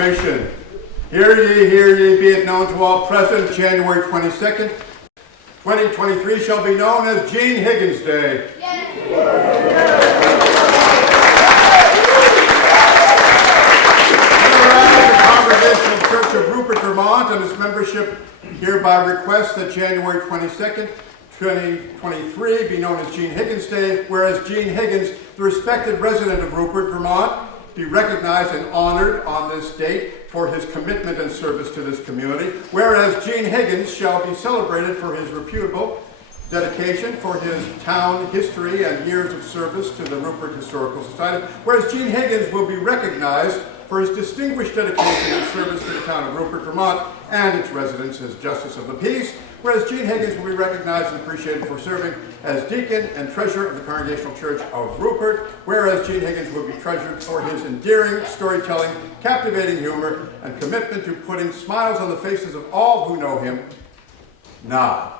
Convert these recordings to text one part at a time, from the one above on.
proclamation. Hear ye, be it known to all present, January 22nd, 2023 shall be known as Gene Higgins Day. The Congregational Church of Rupert, Vermont, and its membership hereby request that January 22nd, 2023 be known as Gene Higgins Day, whereas Gene Higgins, the respected resident of Rupert, Vermont, be recognized and honored on this date for his commitment and service to this community, whereas Gene Higgins shall be celebrated for his reputable dedication for his town history and years of service to the Rupert Historical Society, whereas Gene Higgins will be recognized for his distinguished dedication and service to the town of Rupert, Vermont, and its residents as Justice of the Peace, whereas Gene Higgins will be recognized and appreciated for serving as Deacon and Treasurer of the Congregational Church of Rupert, whereas Gene Higgins will be treasured for his endearing storytelling, captivating humor, and commitment to putting smiles on the faces of all who know him now.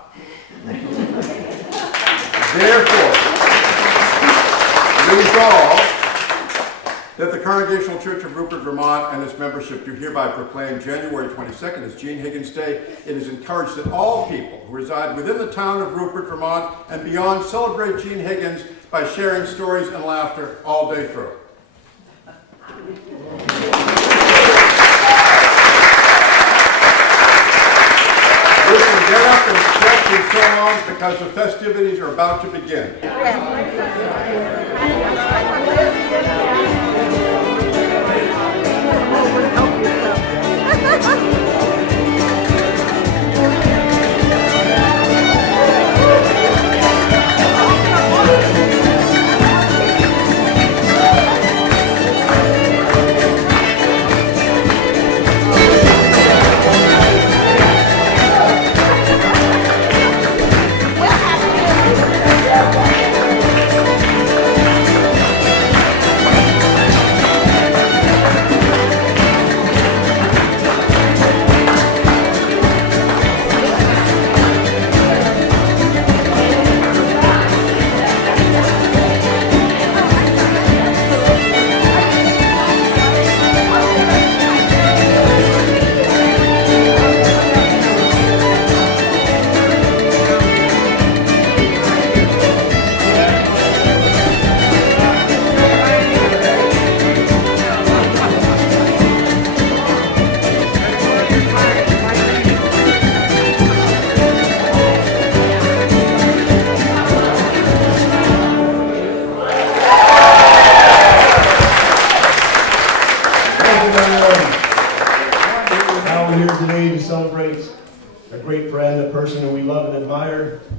Therefore, resolve that the Congregational Church of Rupert, Vermont, and its membership do hereby proclaim January 22nd as Gene Higgins Day. It is encouraged that all people who reside within the town of Rupert, Vermont, and beyond celebrate Gene Higgins by sharing stories and laughter all day through. We can get up and stretch and so on because the festivities are about to begin.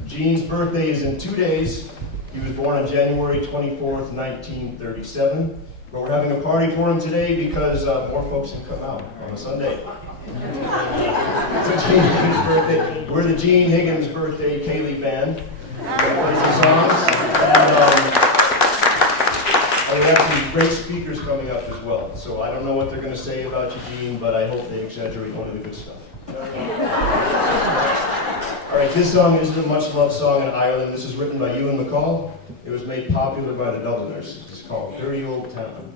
Gene's birthday is in 2 days. He was born on January 24th, 1937. But we're having a party for him today because more folks have come out on a Sunday. It's Gene Higgins' birthday. We're the Gene Higgins birthday K-League band. Plays the songs. And we have some great speakers coming up as well. So I don't know what they're going to say about you, Gene, but I hope they exaggerate one of the good stuff. All right, this song is a much-loved song in Ireland. This is written by Ewan MacColl. It was made popular by the Dubliners. It's called Dirty Old Town.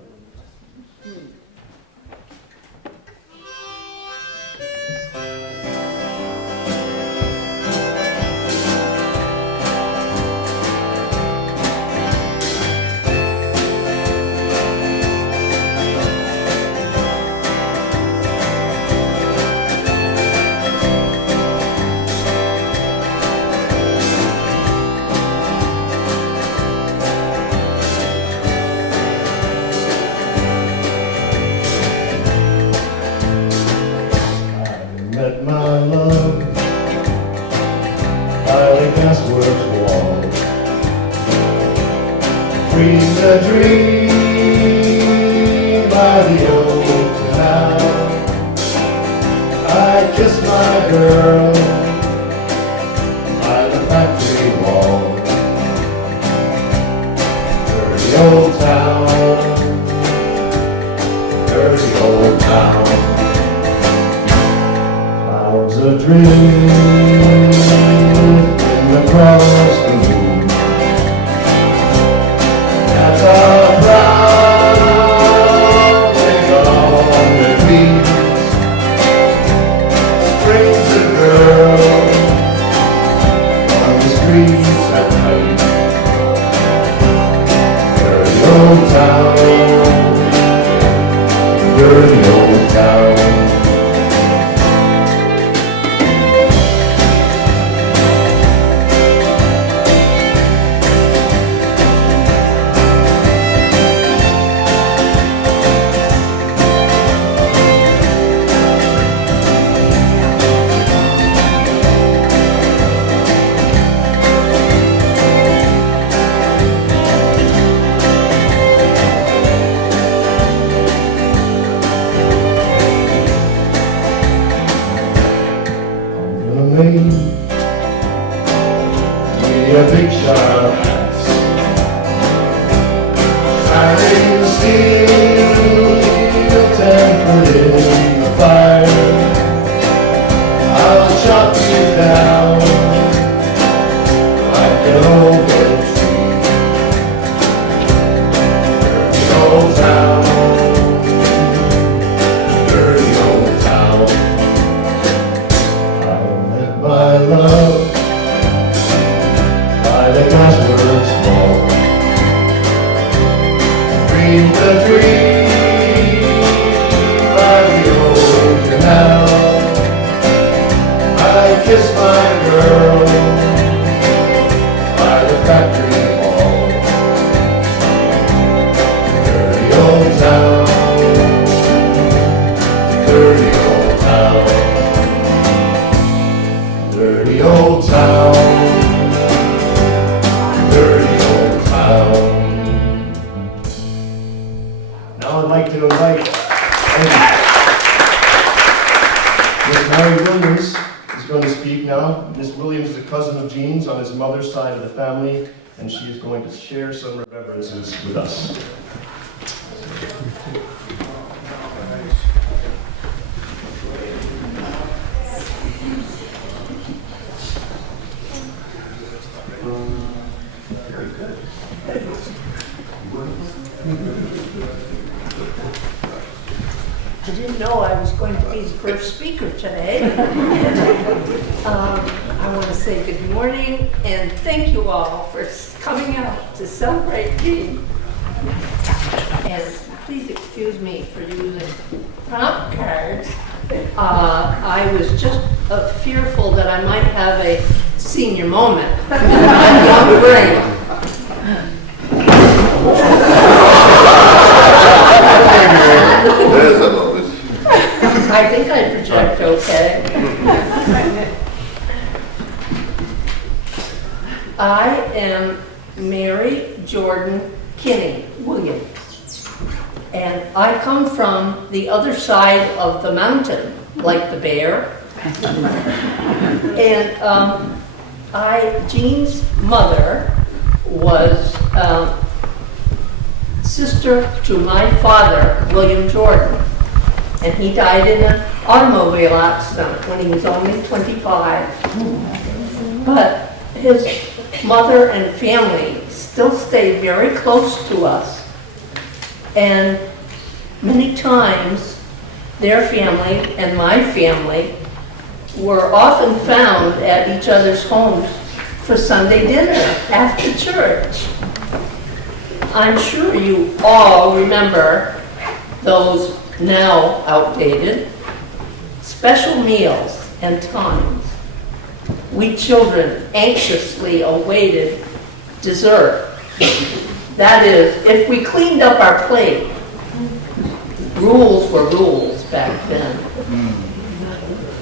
That's our proud, they go on with me. old town, dirty old town. A big shot, shining steel, tempered in the fire. I'll chop you down like an old red tree. Dirty old town, dirty old town. I met my love by the Gossamer's Fall. Dreamed the dream by the old canal. I kissed my girl by the factory wall. Dirty old town, dirty old town, dirty old town. Now I'd like to invite Miss Mary Williams is going to speak now. Miss Williams is a cousin of Gene's on his mother's side of the family, and she is going to share some remembrances with us. I didn't know I was going to be the first speaker today. I want to say good morning and thank you all for coming out to celebrate Gene. And please excuse me for using prompt cards. I was just fearful that I might have a senior moment. Young brain. I think I project okay. I am Mary Jordan Kinney Williams, and I come from the other side of the mountain, like the bear. And Gene's mother was sister to my father, William Jordan. And he died in an automobile accident when he was only 25. But his mother and family still stayed very close to us. And many times, their family and my family were often found at each other's homes for Sunday dinner after church. I'm sure you all remember those now outdated special meals and times. We children anxiously awaited dessert. That is, if we cleaned up our plate. Rules were rules back then.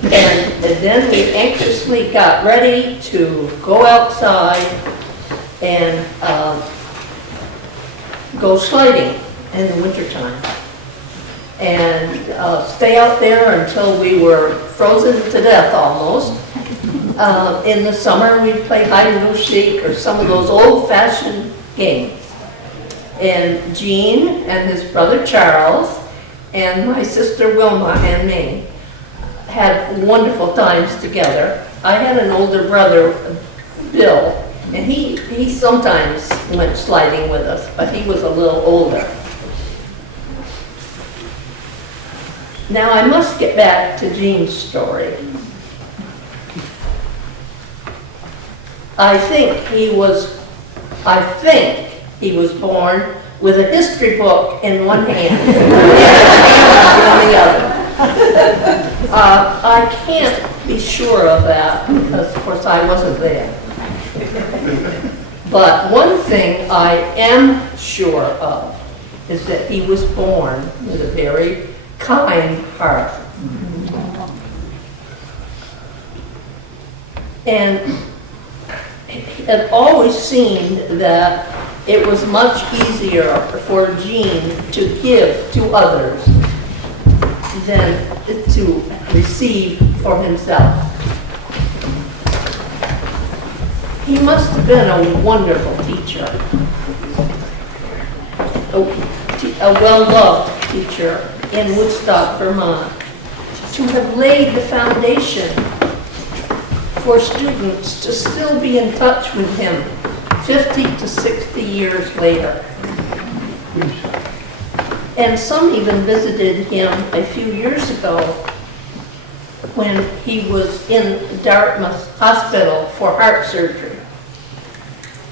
And then we anxiously got ready to go outside and go sledding in the wintertime. And stay out there until we were frozen to death almost. In the summer, we'd play hide and go seek or some of those old-fashioned games. And Gene and his brother Charles and my sister Wilma and me had wonderful times together. I had an older brother, Bill, and he sometimes went sliding with us, but he was a little older. Now I must get back to Gene's story. I think he was born with a history book in one hand and in the other. I can't be sure of that because, of course, I wasn't there. But one thing I am sure of is that he was born with a very kind heart. And it always seemed that it was much easier for Gene to give to others than to receive for himself. He must have been a wonderful teacher, a well-loved teacher in Woodstock, Vermont, to have laid the foundation for students to still be in touch with him 50 to 60 years later. And some even visited him a few years ago when he was in Dartmouth Hospital for heart surgery.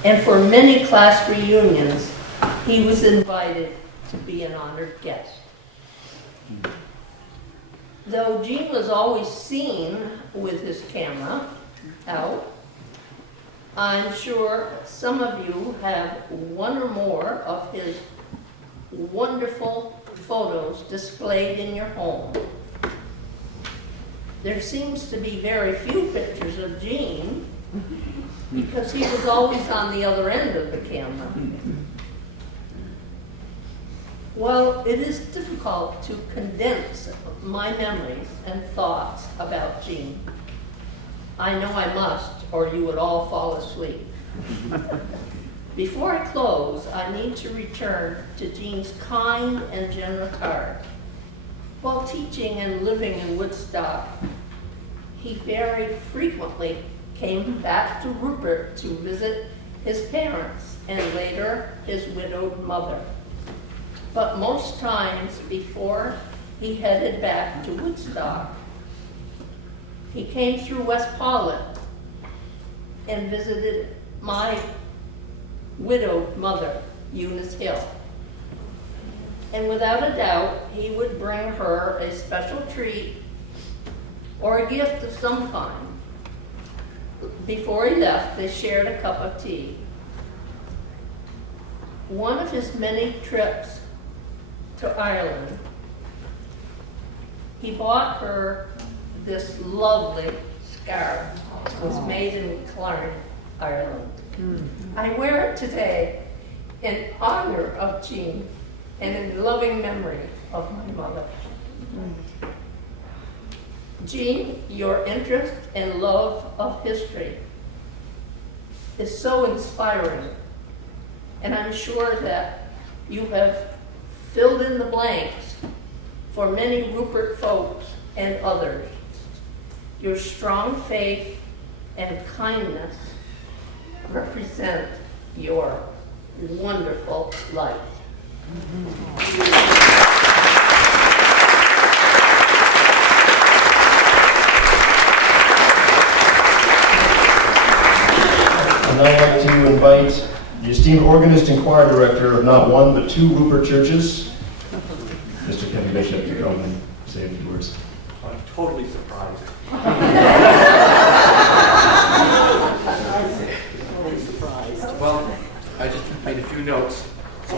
And for many class reunions, he was invited to be an honored guest. Though Gene was always seen with his camera out, I'm sure some of you have one or more of his wonderful photos displayed in your home. There seems to be very few pictures of Gene because he was always on the other end of the camera. Well, it is difficult to condense my memories and thoughts about Gene. I know I must, or you would all fall asleep. Before I close, I need to return to Gene's kind and generous heart. While teaching and living in Woodstock, he very frequently came back to Rupert to visit his parents and later his widowed mother. But most times before he headed back to Woodstock, he came through West Pollitt and visited my widowed mother, Eunice Hill. And without a doubt, he would bring her a special treat or a gift of some kind. Before he left, they shared a cup of tea. One of his many trips to Ireland, he bought her this lovely scarf. It was made in Killarney, Ireland. I wear it today in honor of Gene and in loving memory of my mother. Gene, your interest and love of history is so inspiring, and I'm sure that you have filled in the blanks for many Rupert folks and others. Your strong faith and kindness represent your wonderful life. I'd like to invite the esteemed organist and choir director of not one but two Rupert churches, Mr. Kevin Bishop, to come and say a few words. I'm totally surprised. Totally surprised. Well, I just made a few notes. So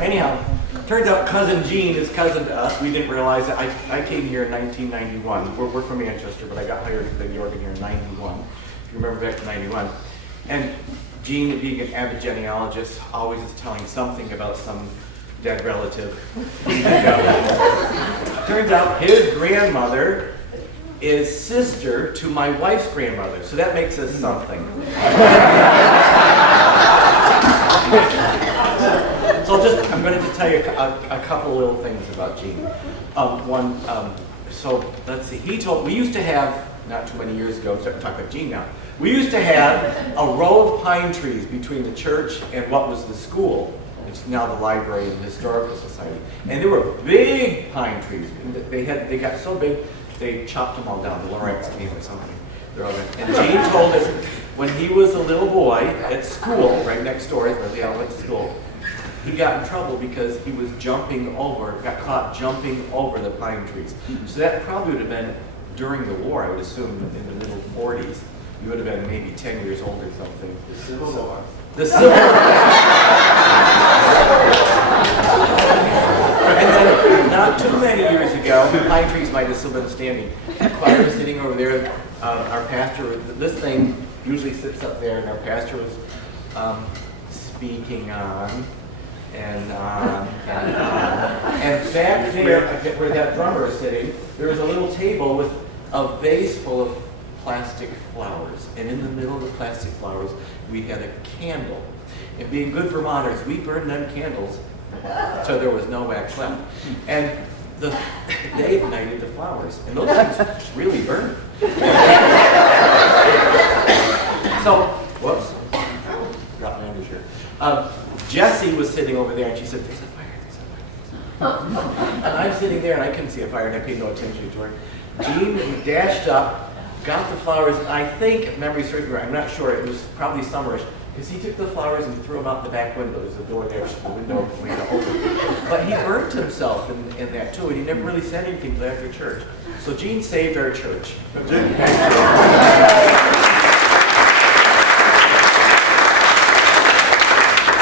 anyhow, turns out cousin Gene is cousin to us. We didn't realize that. I came here in 1991. We're from Manchester, but I got hired to the organ here in 91. If you remember back to 91. And Gene, being an avid genealogist, always is telling something about some dead relative. Turns out his grandmother is sister to my wife's grandmother, so that makes us something. So I'm going to just tell you a couple little things about Gene. So let's see. We used to have, not too many years ago, I'm starting to talk about Gene now. We used to have a row of pine trees between the church and what was the school. It's now the Library and Historical Society. And there were big pine trees. They got so big, they chopped them all down. The Lorax came or something. They're all gone. And Gene told us when he was a little boy at school, right next door, where Leon went to school, he got in trouble because he was got caught jumping over the pine trees. So that probably would have been during the war, I would assume, in the middle 40s. You would have been maybe 10 years old or something. The Civil War. The Civil War. And then, not too many years ago, the pine trees might have still been standing. Choir was sitting over there. Our pastor, this thing usually sits up there, and our pastor was speaking on and on and on. And back there, where that drummer is sitting, there was a little table with a vase full of plastic flowers. And in the middle of the plastic flowers, we had a candle. And being good Vermonters, we burned them candles so there was no wax left. And they ignited the flowers. And those things really burned. So, whoops. Dropped my undershirt. Jessie was sitting over there and she said, "There's a fire, there's a fire." And I'm sitting there and I couldn't see a fire and I paid no attention to her. Gene dashed up, got the flowers, and I think, if memory serves me right, I'm not sure, it was probably summerish, because he took the flowers and threw them out the back window. There's a door there, the window way to open. But he burnt himself in that too, and he never really said anything till after church. So Gene saved our church.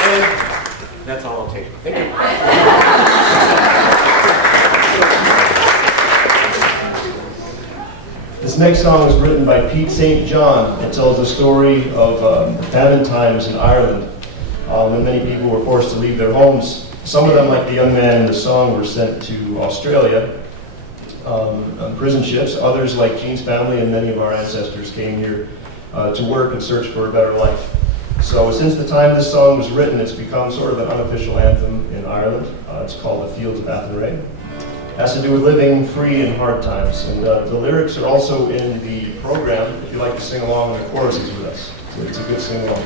And that's all I'll take. Thank you. This next song is written by Pete St. John. It tells the story of famine times in Ireland when many people were forced to leave their homes. Some of them, like the young man in the song, were sent to Australia on prison ships. Others, like Gene's family and many of our ancestors, came here to work and search for a better life. So since the time this song was written, it's become sort of an unofficial anthem in Ireland. It's called The Fields of Athenry. It has to do with living free in hard times. And the lyrics are also in the program if you'd like to sing along in the choruses with us. So it's a good sing along.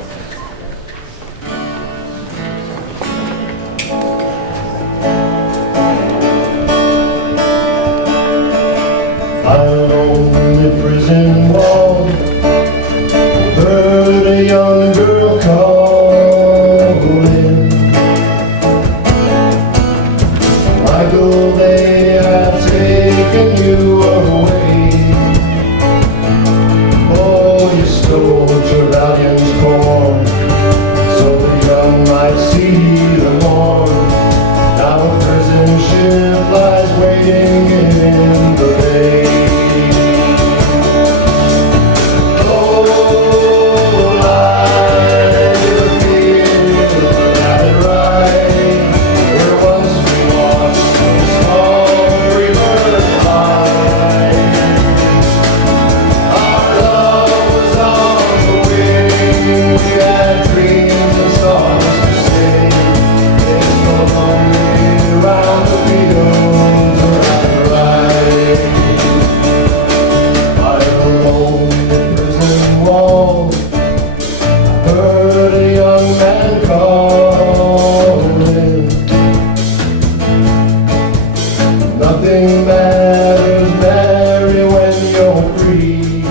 Alone in prison wall, heard a young girl calling. Michael, they have taken you away. Oh, you stole your valiant corn, so the young might see the morn. Now a prison ship lies waiting in the bay. Nothing matters, Mary, when you're free.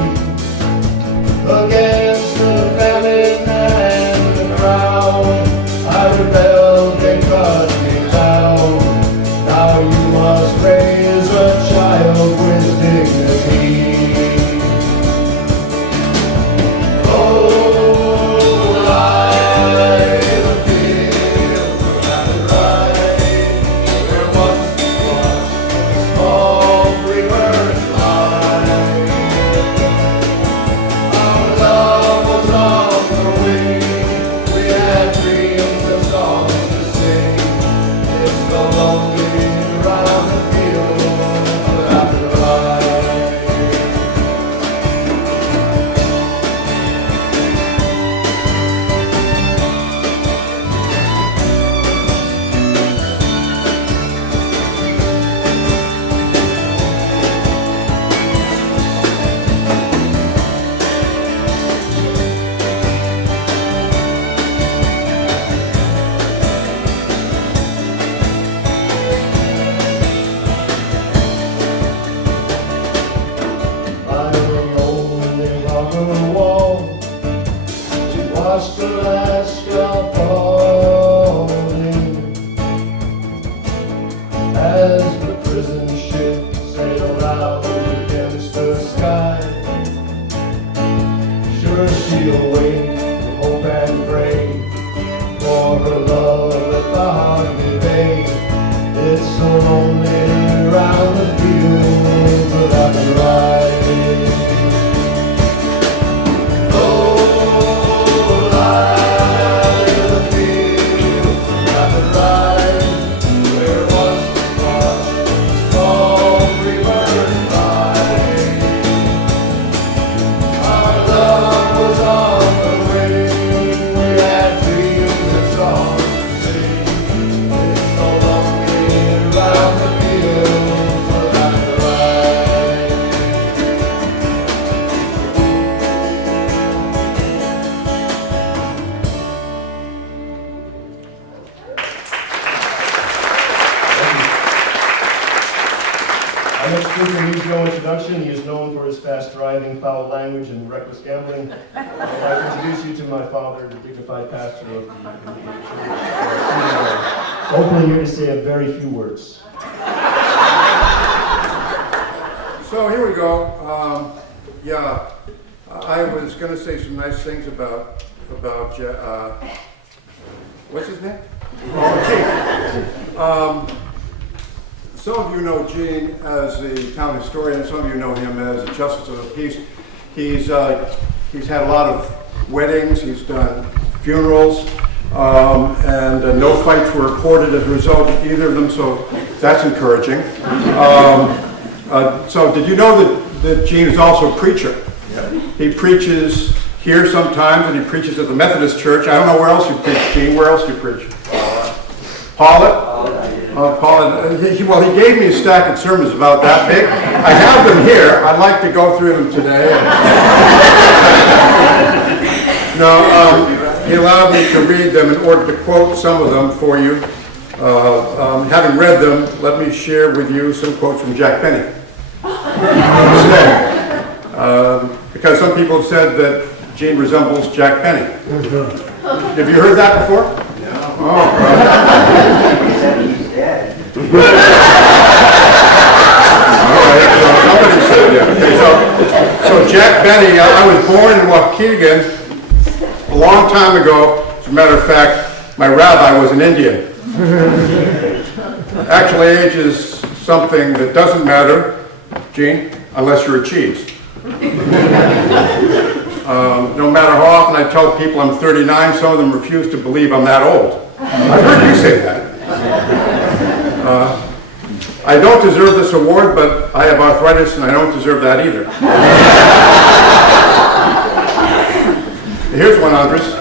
Against the famine and the crowd, I rebelled, they cut me down. Now you must raise a child with dignity. Oh, lie the field and right, where once all rivers lie. Our love was on the wing. We had dreams and songs to sing. It's so lonely round the field. prison ship sailed out against the sky. Sure she'll wait to hope and pray for her love at the Hardly Bay. It's so lonely around the fields without the light. Oh, light in the fields without the light, where once was strong rivers lie. Our love was on the wing, we had dreams and songs to sing. It's so lonely around the fields without the light. Our next speaker needs no introduction. He is known for his fast driving, foul language, and reckless gambling. I'd like to introduce you to my father, the dignified pastor of the church. Hopefully here to say a very few words. So here we go. Yeah, I was going to say some nice things about what's his name? Oh, Gene. Some of you know Gene as the town historian. Some of you know him as a justice of the peace. He's had a lot of weddings. He's done funerals, and no fights were reported as a result of either of them. So that's encouraging. So did you know that Gene is also a preacher? Yeah. He preaches here sometimes, and he preaches at the Methodist Church. I don't know where else you preach, Gene. Where else do you preach? Paulette? Paulette. Well, he gave me a stack of sermons about that big. I have them here. I'd like to go through them today. No, he allowed me to read them in order to quote some of them for you. Having read them, let me share with you some quotes from Jack Benny. Because some people have said that Gene resembles Jack Benny. Have you heard that before? No. Oh, He said he's dead. all right, so somebody said that. Okay, so Jack Benny, I was born in Waukegan a long time ago. As a matter of fact, my rabbi was an Indian. Actually, age is something that doesn't matter, Gene, unless you're a cheese. No matter how often I tell people I'm 39, some of them refuse to believe I'm that old. I've heard you say that. I don't deserve this award, but I have arthritis and I don't deserve that either. Here's one, Andres.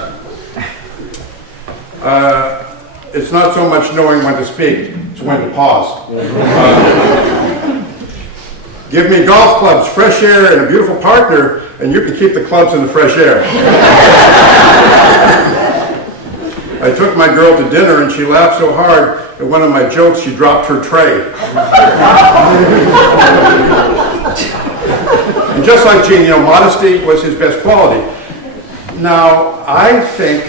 It's not so much knowing when to speak, it's when to pause. Give me golf clubs, fresh air, and a beautiful partner, and you can keep the clubs in the fresh air. I took my girl to dinner, and she laughed so hard at one of my jokes, she dropped her tray. And just like Gene, modesty was his best quality. Now, I think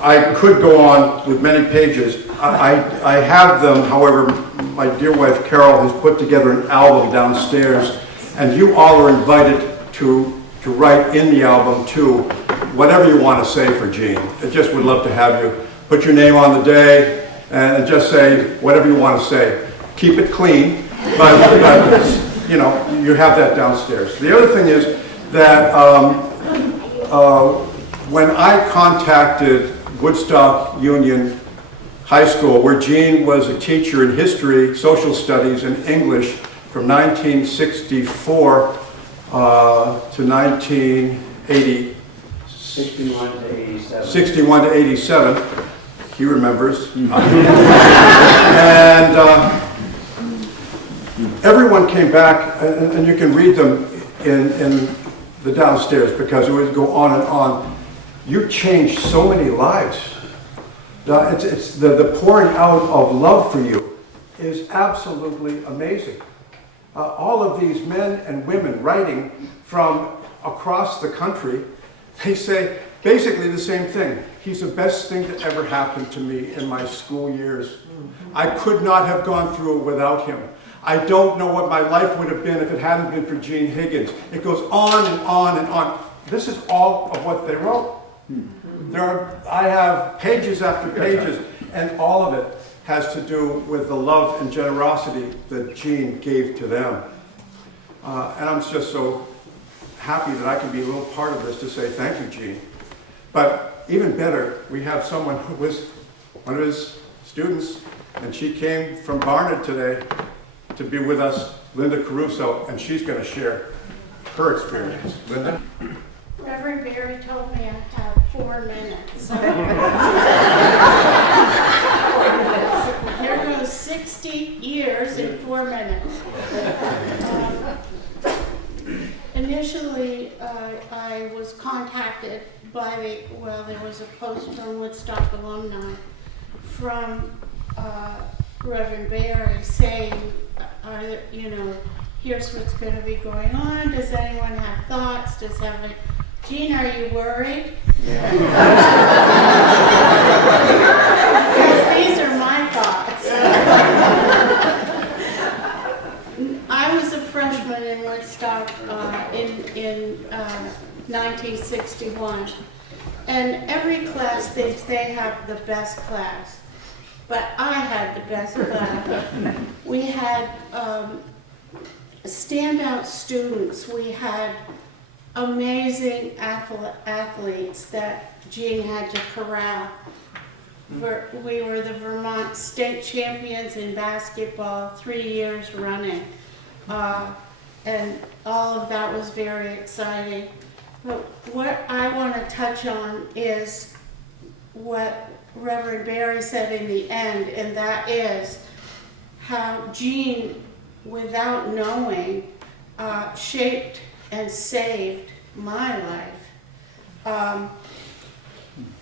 I could go on with many pages. I have them, however, my dear wife Carol has put together an album downstairs, and you all are invited to write in the album too, whatever you want to say for Gene. I just would love to have you put your name on the day and just say whatever you want to say. Keep it clean, but you have that downstairs. The other thing is that when I contacted Woodstock Union High School, where Gene was a teacher in history, social studies, and English from 1964 to 1980. 61 to 87. 61 to 87. He remembers. And everyone came back, and you can read them in the downstairs because it would go on and on. You changed so many lives. It's the pouring out of love for you is absolutely amazing. All of these men and women writing from across the country, they say basically the same thing. He's the best thing that ever happened to me in my school years I could not have gone through it without him. I don't know what my life would have been if it hadn't been for Gene Higgins. It goes on and on and on. This is all of what they wrote. I have pages after pages, and all of it has to do with the love and generosity that Gene gave to them. And I'm just so happy that I can be a little part of this to say thank you, Gene. But even better, we have someone who was one of his students, and she came from Barnard today to be with us, Linda Caruso, and she's going to share her experience. Linda? Reverend Barry told me I have 4 minutes. Here goes 60 years in 4 minutes. Initially, I was contacted by there was a post from Woodstock alumni from Reverend Barry saying, here's what's going to be going on. Does anyone have thoughts? Gene, are you worried? Because these are my thoughts. I was a freshman in Woodstock in 1961, and every class thinks they have the best class, but I had the best class. We had standout students. We had amazing athletes that Gene had to corral. We were the Vermont state champions in basketball 3 years running. And all of that was very exciting. But what I want to touch on is what Reverend Barry said in the end, and that is how Gene, without knowing, shaped and saved my life.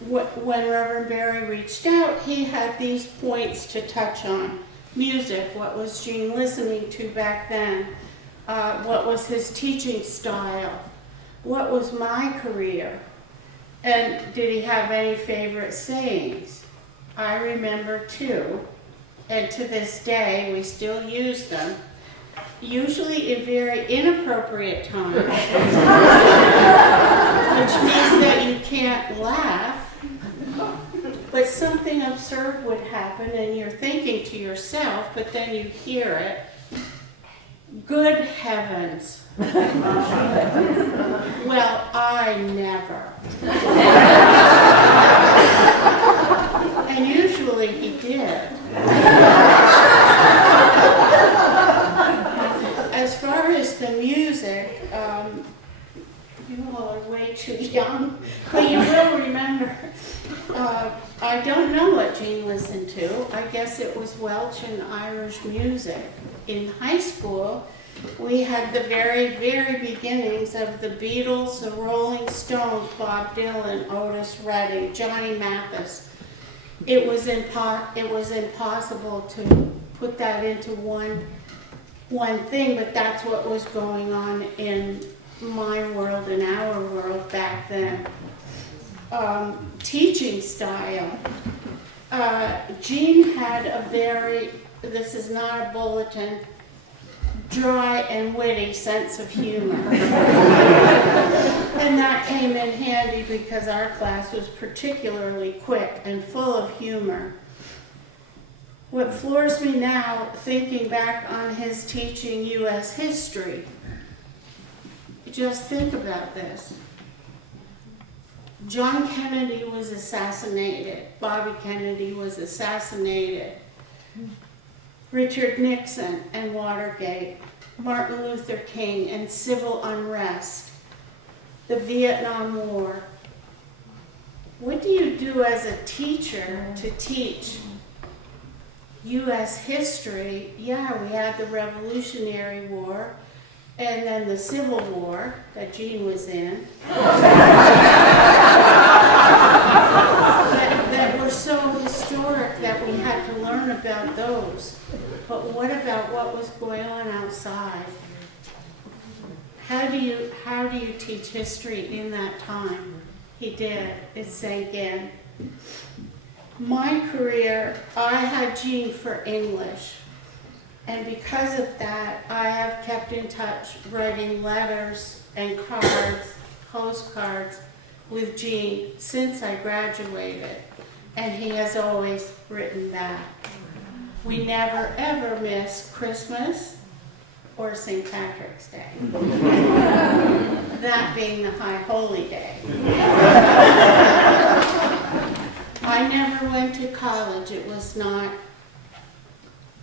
When Reverend Barry reached out, he had these points to touch on. Music, what was Gene listening to back then? What was his teaching style? What was my career? And did he have any favorite sayings? I remember 2, and to this day we still use them. Usually in very inappropriate times, which means that you can't laugh, but something absurd would happen and you're thinking to yourself, but then you hear it. Good heavens. Well, I never. And usually he did. As far as the music, you all are way too young, but you will remember. I don't know what Gene listened to. I guess it was Welsh and Irish music. In high school, we had the very, very beginnings of the Beatles, the Rolling Stones, Bob Dylan, Otis Redding, Johnny Mathis. It was impossible to put that into one thing, but that's what was going on in my world and our world back then. Teaching style. Gene had a this is not a bulletin, dry and witty sense of humor. And that came in handy because our class was particularly quick and full of humor. What floors me now, thinking back on his teaching U.S. history, just think about this. John Kennedy was assassinated. Bobby Kennedy was assassinated. Richard Nixon and Watergate. Martin Luther King and civil unrest. The Vietnam War. What do you do as a teacher to teach U.S. history? Yeah, we had the Revolutionary War and then the Civil War that Gene was in. that were so historic that we had to learn about those. But what about what was going on outside? How do you teach history in that time? He did. It sank in. My career, I had Gene for English. And because of that, I have kept in touch writing letters and cards, postcards with Gene since I graduated. And he has always written back. We never ever miss Christmas or St. Patrick's Day. That being the high holy day. I never went to college. It was not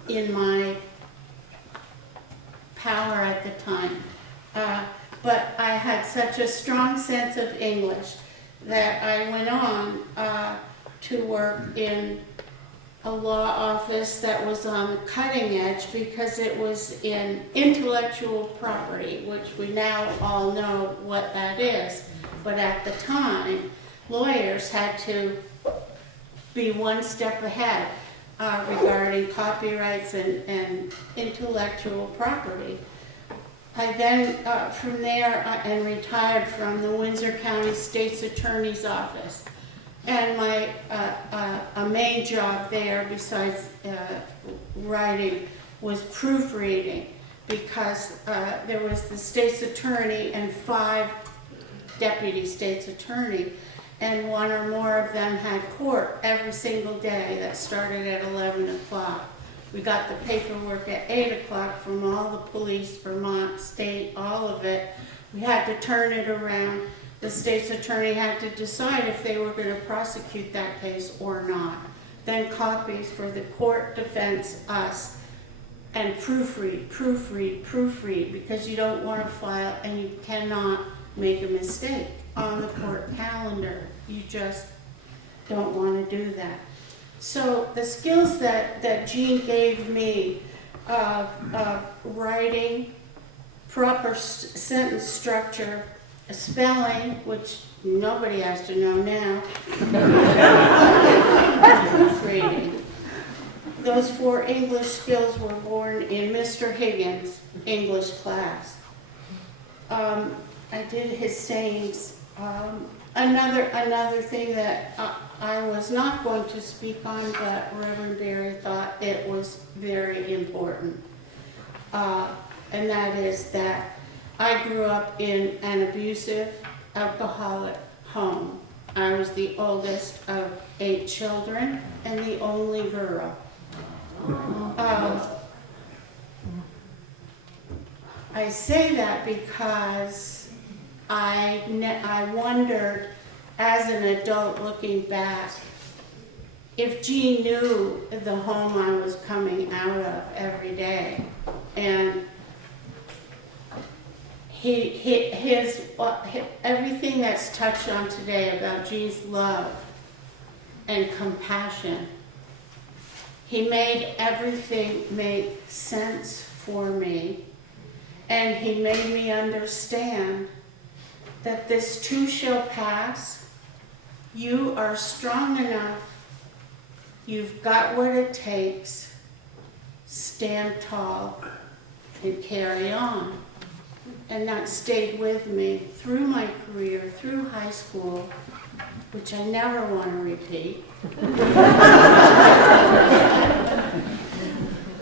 in my power at the time. But I had such a strong sense of English that I went on to work in a law office that was on the cutting edge because it was in intellectual property, which we now all know what that is. But at the time, lawyers had to be one step ahead regarding copyrights and intellectual property. I then, from there, and retired from the Windsor County State's Attorney's Office. And my a main job there, besides writing, was proofreading, because there was the state's attorney and 5 deputy state's attorney, and one or more of them had court every single day that started at 11 o'clock. We got the paperwork at 8 o'clock from all the police, Vermont, state, all of it. We had to turn it around. The state's attorney had to decide if they were going to prosecute that case or not. Then copies for the court, defense, us, and proofread, because you don't want to file and you cannot make a mistake on the court calendar. You just don't want to do that. So the skills that Gene gave me of writing, proper sentence structure, spelling, which nobody has to know now, proofreading. Those 4 English skills were born in Mr. Higgins' English class. I did his sayings. Another thing that I was not going to speak on, but Reverend Barry thought it was very important. And that is that I grew up in an abusive, alcoholic home. I was the oldest of 8 children and the only girl. I say that because I wondered, as an adult looking back, if Gene knew the home I was coming out of every day. And everything that's touched on today about Gene's love and compassion, he made everything make sense for me, and he made me understand that this too shall pass. You are strong enough. You've got what it takes. Stand tall and carry on. And that stayed with me through my career, through high school, which I never want to repeat.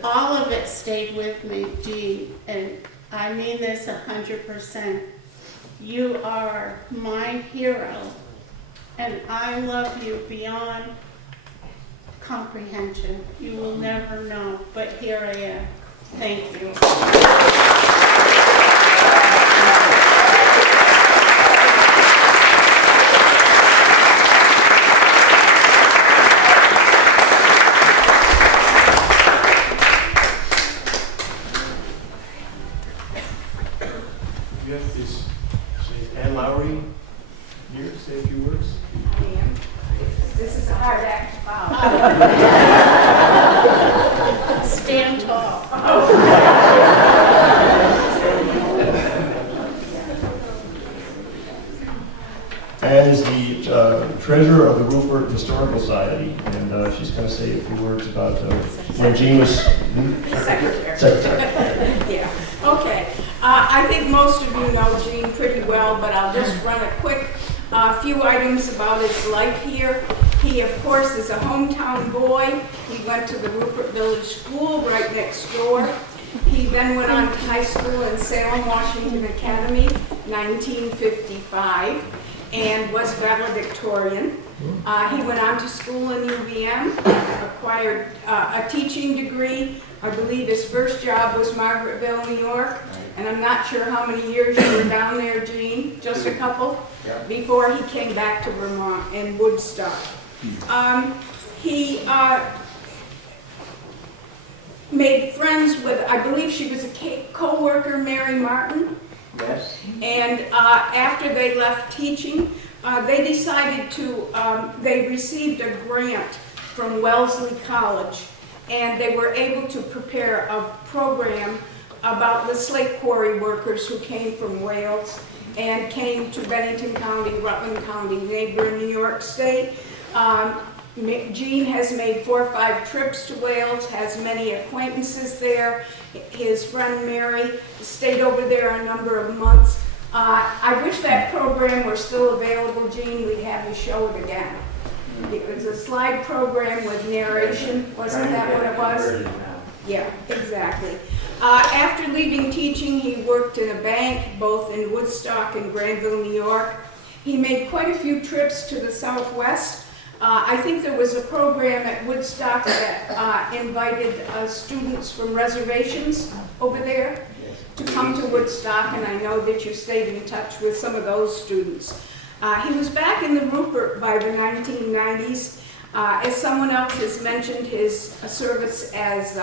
All of it stayed with me, Gene, and I mean this 100%. You are my hero, and I love you beyond comprehension. You will never know, but here I am. Thank you. Say a few words. I am. This is a hard act to follow. Stand tall. Anne is the treasurer of the Rupert Historical Society, and she's going to say a few words about when Gene was secretary. Yeah. Okay. I think most of you know Gene pretty well, but I'll just run a quick few items about his life here. He, of course, is a hometown boy. He went to the Rupert Village School right next door. He then went on to high school in Salem, Washington Academy, 1955, and was valedictorian. He went on to school in UVM, acquired a teaching degree. I believe his first job was Margaretville, New York, and I'm not sure how many years you were down there, Gene, just a couple, before he came back to Vermont in Woodstock. He made friends with, I believe she was a co-worker, Mary Martin. Yes. And after they left teaching, they decided to, they received a grant from Wellesley College, and they were able to prepare a program about the slate quarry workers who came from Wales and came to Bennington County, Rutland County, neighboring New York State. Gene has made 4 or 5 trips to Wales, has many acquaintances there. His friend Mary stayed over there a number of months. I wish that program were still available, Gene. We'd have you show it again. It was a slide program with narration. Wasn't that what it was? Yeah, exactly. After leaving teaching, he worked in a bank, both in Woodstock and Granville, New York. He made quite a few trips to the Southwest. I think there was a program at Woodstock that invited students from reservations over there to come to Woodstock, and I know that you stayed in touch with some of those students. He was back in the Rupert by the 1990s. As someone else has mentioned, his service as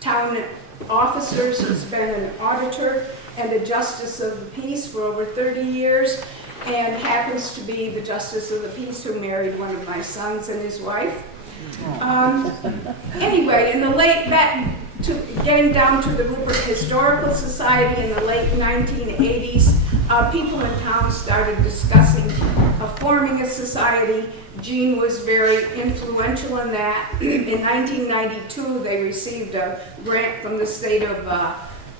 town officers, he's been an auditor and a justice of the peace for over 30 years, and happens to be the justice of the peace who married one of my sons and his wife. Anyway, in the getting down to the Rupert Historical Society in the late 1980s, people in town started discussing forming a society. Gene was very influential in that. In 1992, they received a grant from the state of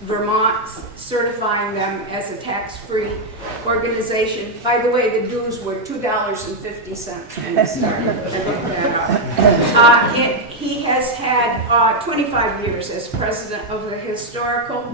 Vermont certifying them as a tax-free organization. By the way, the dues were $2.50 when they started. I looked that up. He has had 25 years as president of the Historical.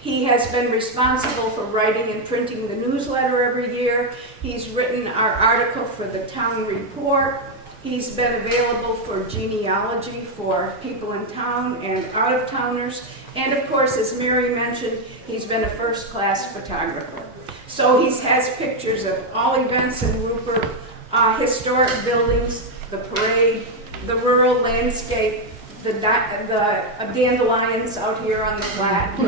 He has been responsible for writing and printing the newsletter every year. He's written our article for the town report. He's been available for genealogy for people in town and out-of-towners. And of course, as Mary mentioned, he's been a first-class photographer. So he has pictures of all events in Rupert, historic buildings, the parade, the rural landscape, the dandelions out here on the flat. He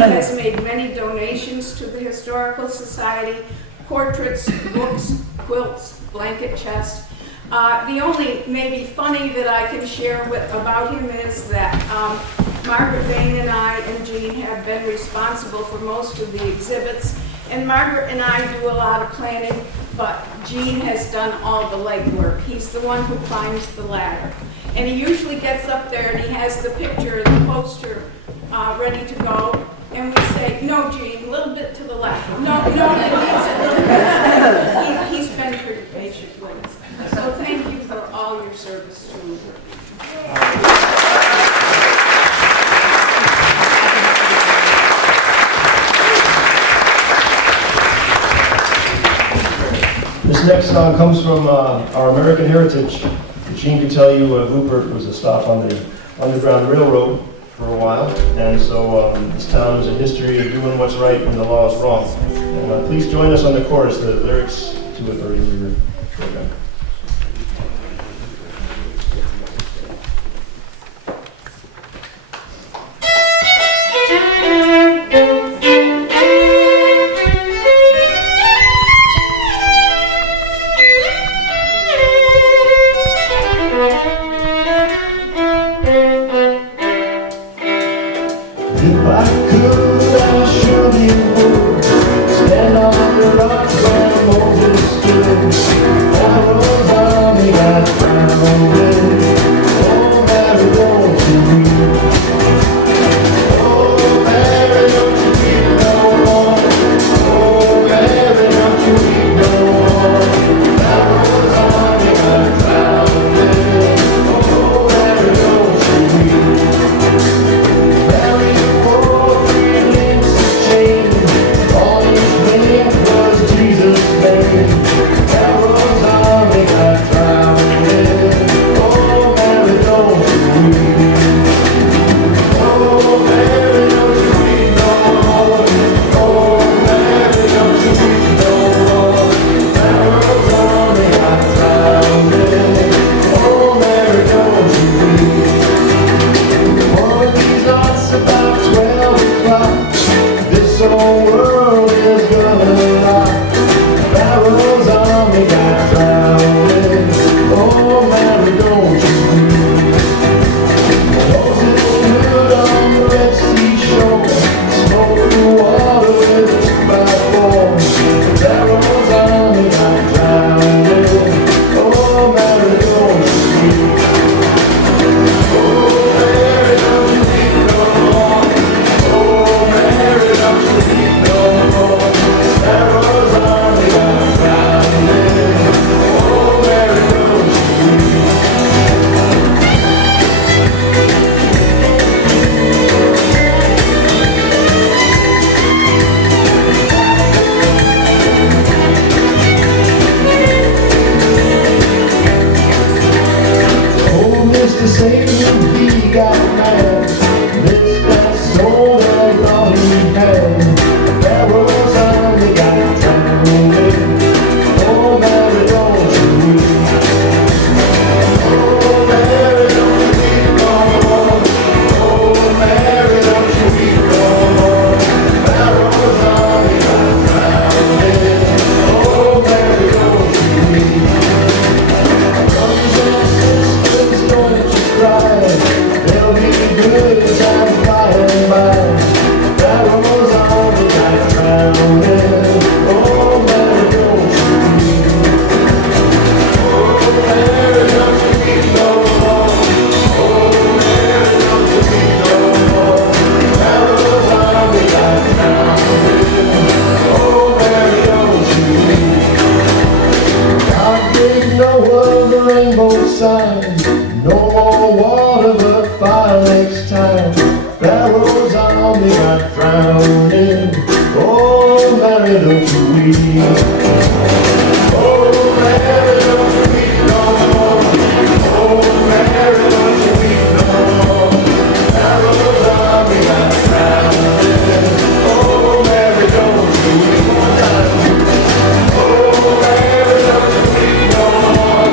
has made many donations to the Historical Society, portraits, books, quilts, blanket chest. The only maybe funny that I can share about him is that Margaret Bain and I and Gene have been responsible for most of the exhibits, and Margaret and I do a lot of planning, but Gene has done all the legwork. He's the one who climbs the ladder. And he usually gets up there and he has the picture, the poster ready to go, and we say, no, Gene, a little bit to the left. No, it needs a little bit. He's been pretty patient with us. So thank you for all your service to Rupert. This next song comes from our American heritage. Gene could tell you Rupert was a stop on the Underground Railroad for a while, and so this town has a history of doing what's right when the law is wrong. And please join us on the chorus. The lyrics to it are in your program. That was Pharaoh's army got drowning. Oh, Mary, don't you weep. Oh, Mary, don't you weep no more. Oh, Mary, don't you weep no more. Pharaoh's army got drowning. Oh, Mary, don't you weep one time. Oh, Mary, don't you weep no more.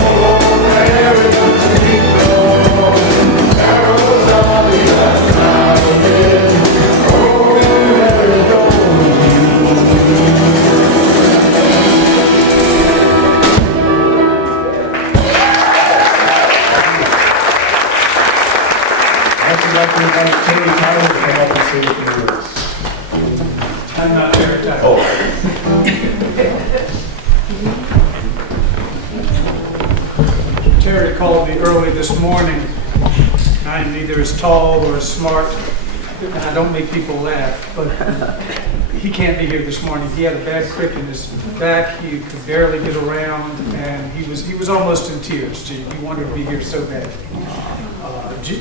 Oh, Mary, don't you weep no more. Pharaoh's army got drowning. Oh, Mary, don't I'd like to invite Terry Tyler to come up and say a few words. I'm not Terry Tyler. Oh. Terry called me early this morning. I'm neither as tall or as smart, and I don't make people laugh, but he can't be here this morning. He had a bad crick in his back. He could barely get around, and he was almost in tears. Gene, he wanted to be here so bad.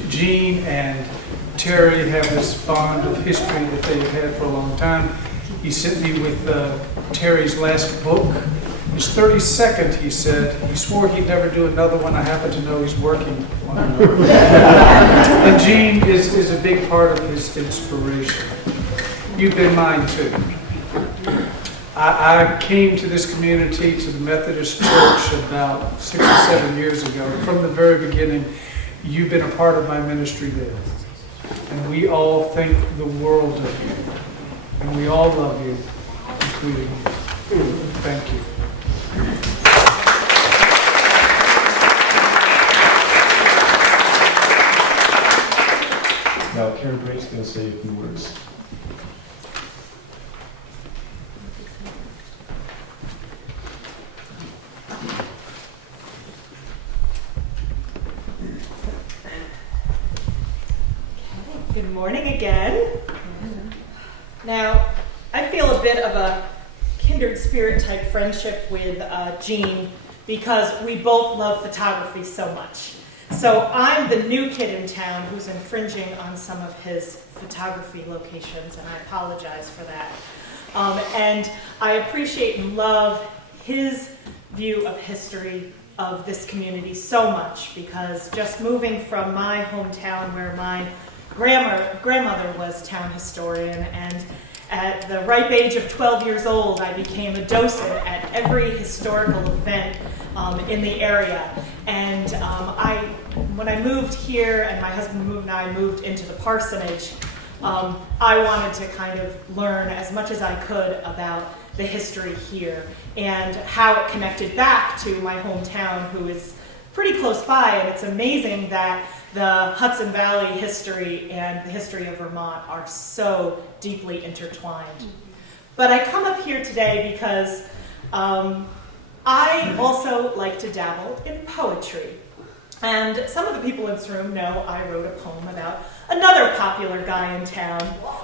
Gene and Terry have this bond of history that they have had for a long time. He sent me with Terry's last book. His 32nd, he said. He swore he'd never do another one. I happen to know he's working on another. And Gene is a big part of his inspiration. You've been mine too. I came to this community, to the Methodist Church, about 6 or 7 years ago. From the very beginning, you've been a part of my ministry there. And we all think the world of you. And we all love you, including you. Thank you. Now, Karen Drake's going to say a few words. Good morning again. Now, I feel a bit of a kindred spirit type friendship with Gene because we both love photography so much. So I'm the new kid in town who's infringing on some of his photography locations, and I apologize for that. And I appreciate and love his view of history of this community so much, because just moving from my hometown where my grandmother was town historian, and at the ripe age of 12 years old, I became a docent at every historical event in the area. And when I moved here, and my husband moved, and I moved into the parsonage, I wanted to kind of learn as much as I could about the history here and how it connected back to my hometown, who is pretty close by. And it's amazing that the Hudson Valley history and the history of Vermont are so deeply intertwined. But I come up here today because I also like to dabble in poetry. And some of the people in this room know I wrote a poem about another popular guy in town.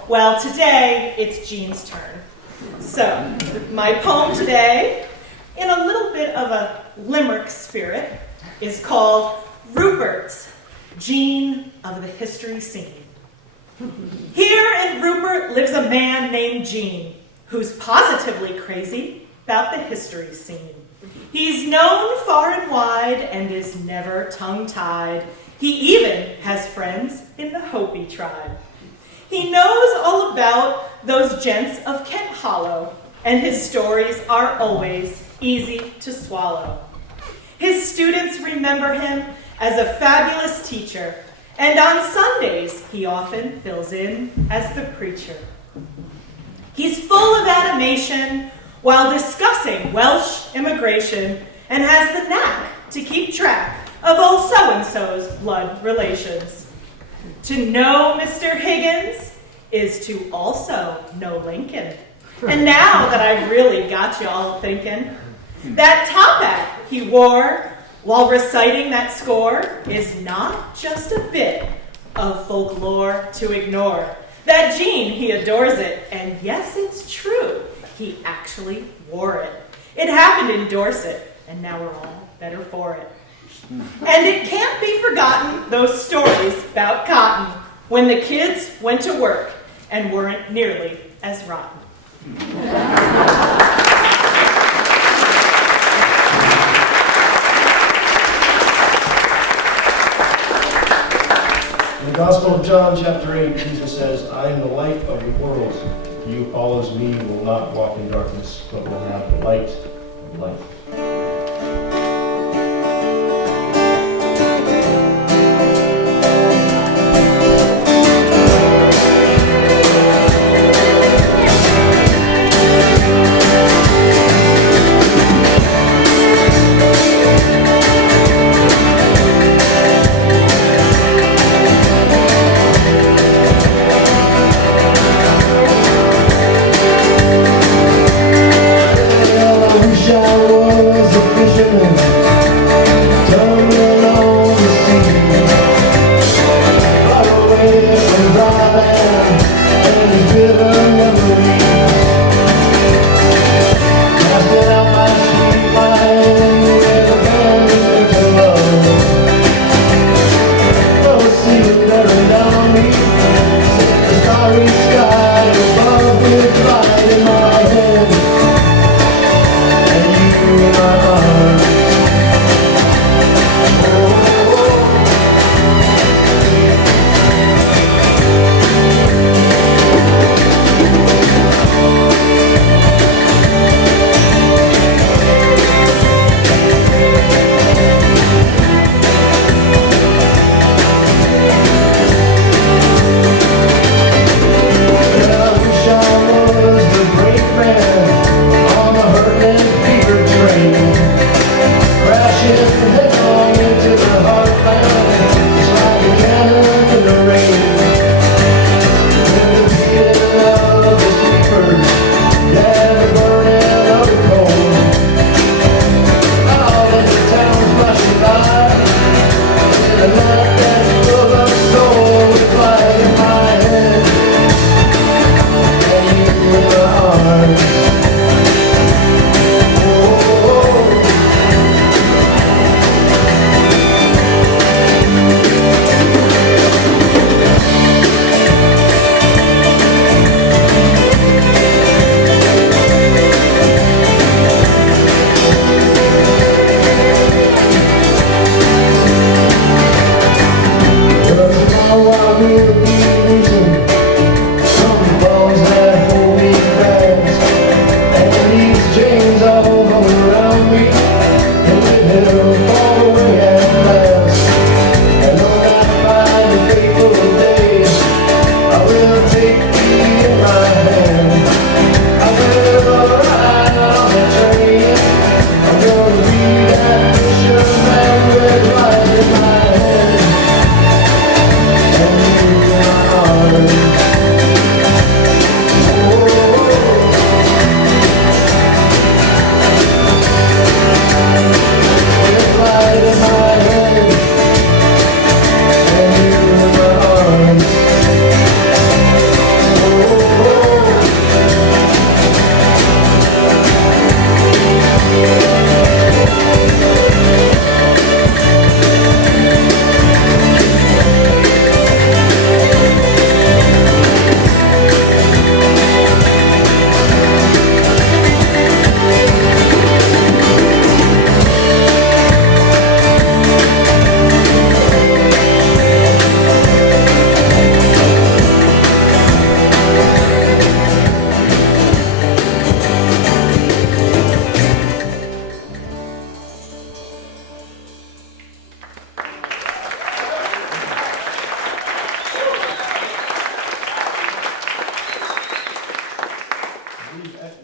Well, today it's Gene's turn. So, my poem today, in a little bit of a limerick spirit, is called Rupert's Gene of the History Scene. Here in Rupert lives a man named Gene, who's positively crazy about the history scene. He's known far and wide and is never tongue-tied. He even has friends in the Hopi tribe. He knows all about those gents of Kent Hollow, and his stories are always easy to swallow. His students remember him as a fabulous teacher, and on Sundays he often fills in as the preacher. He's full of animation while discussing Welsh immigration, and has the knack to keep track of old so-and-so's blood relations. To know Mr. Higgins is to also know Lincoln. And now that I've really got you all thinking, that top hat he wore while reciting that score is not just a bit of folklore to ignore. That Gene, he adores it, and yes, it's true, he actually wore it. It happened in Dorset, and now we're all better for it. And it can't be forgotten, those stories about cotton. when the kids went to work and weren't nearly as rotten. In the Gospel of John, chapter 8, Jesus says, I am the light of the world. He who follows me will not walk in darkness, but will have the light of life.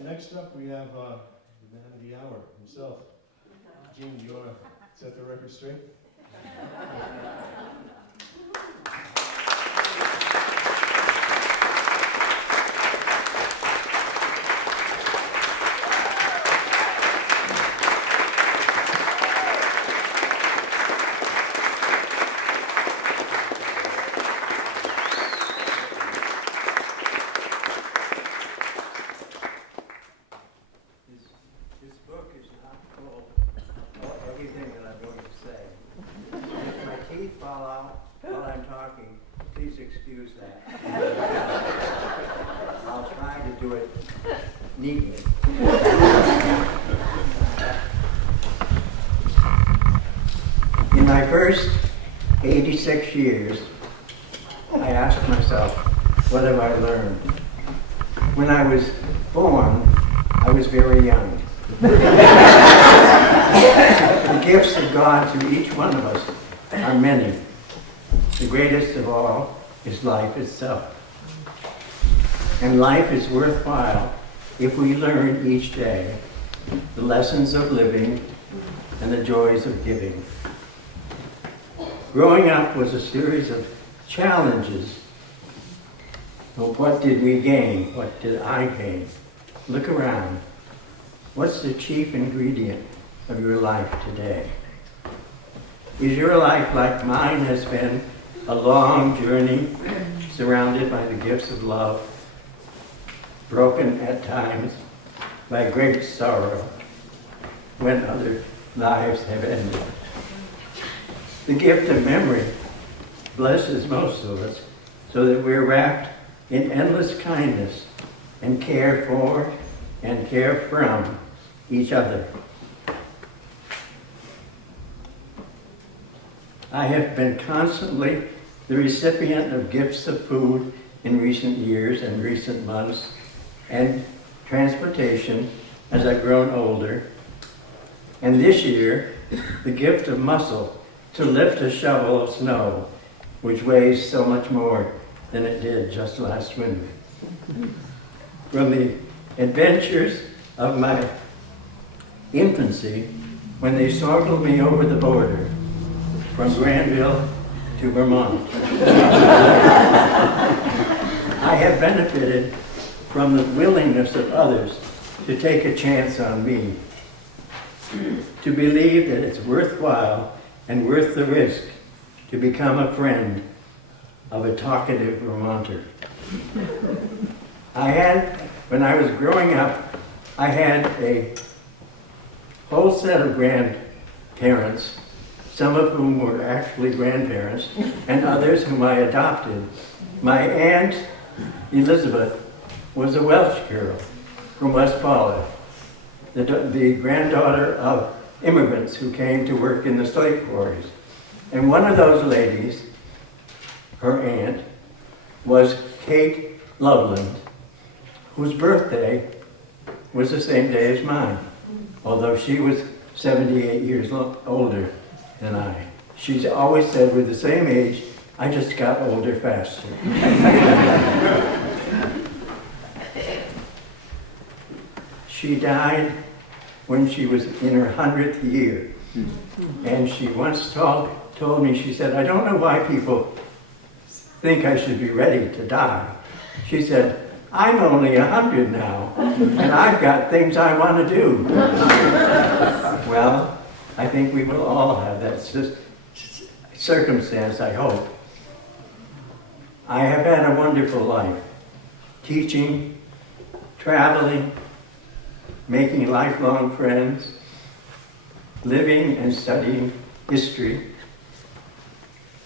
Next up, we have the man of the hour himself. Gene, do you want to set the record straight? This book is not full of everything that I'm going to say. If my teeth fall use that. I'll try to do it neatly. In my first 86 years, I asked myself, what have I learned? When I was born, I was very young. The gifts of God to each one of us are many. The greatest of all is life itself. And life is worthwhile if we learn each day the lessons of living and the joys of giving. Growing up was a series of challenges. But what did we gain? What did I gain? Look around. What's the chief ingredient of your life today? Is your life like mine has been, a long journey surrounded by the gifts of love, broken at times by great sorrow when other lives have ended? The gift of memory blesses most of us so that we're wrapped in endless kindness and care for and care from each other. I have been constantly the recipient of gifts of food in recent years and recent months, and transportation as I've grown older. And this year, the gift of muscle to lift a shovel of snow, which weighs so much more than it did just last winter. From the adventures of my infancy, when they smuggled me over the border from Granville to Vermont, I have benefited from the willingness of others to take a chance on me, to believe that it's worthwhile and worth the risk to become a friend of a talkative Vermonter. When I was growing up, I had a whole set of grandparents, some of whom were actually grandparents, and others whom I adopted. My aunt, Elizabeth, was a Welsh girl from West Paula, the granddaughter of immigrants who came to work in the slave quarries. And one of those ladies, her aunt, was Kate Loveland, whose birthday was the same day as mine, although she was 78 years older than I. She's always said we're the same age, I just got older faster. She died when she was in her 100th year. And she once told me, she said, I don't know why people think I should be ready to die. She said, I'm only 100 now, and I've got things I want to do. Well, I think we will all have that circumstance, I hope. I have had a wonderful life, teaching, traveling, making lifelong friends, living and studying history.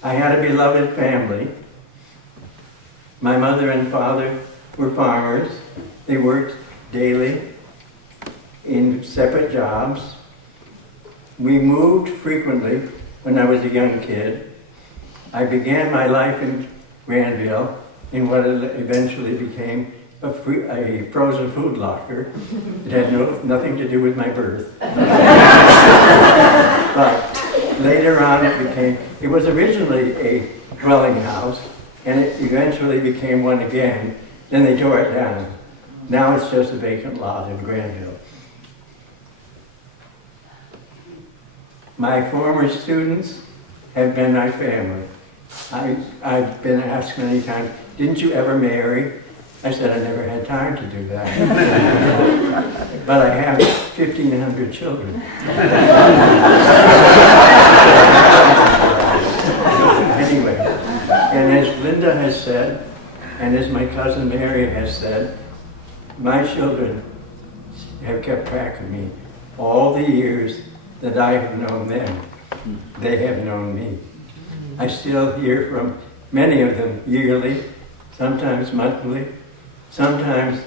I had a beloved family. My mother and father were farmers. They worked daily in separate jobs. We moved frequently when I was a young kid. I began my life in Granville in what eventually became a frozen food locker. It had nothing to do with my birth. But later on it was originally a dwelling house, and it eventually became one again. Then they tore it down. Now it's just a vacant lot in Granville. My former students have been my family. I've been asked many times, didn't you ever marry? I said I never had time to do that. But I have 1,500 children. Anyway, and as Linda has said, and as my cousin Mary has said, my children have kept track of me all the years that I have known them. They have known me. I still hear from many of them yearly, sometimes monthly, sometimes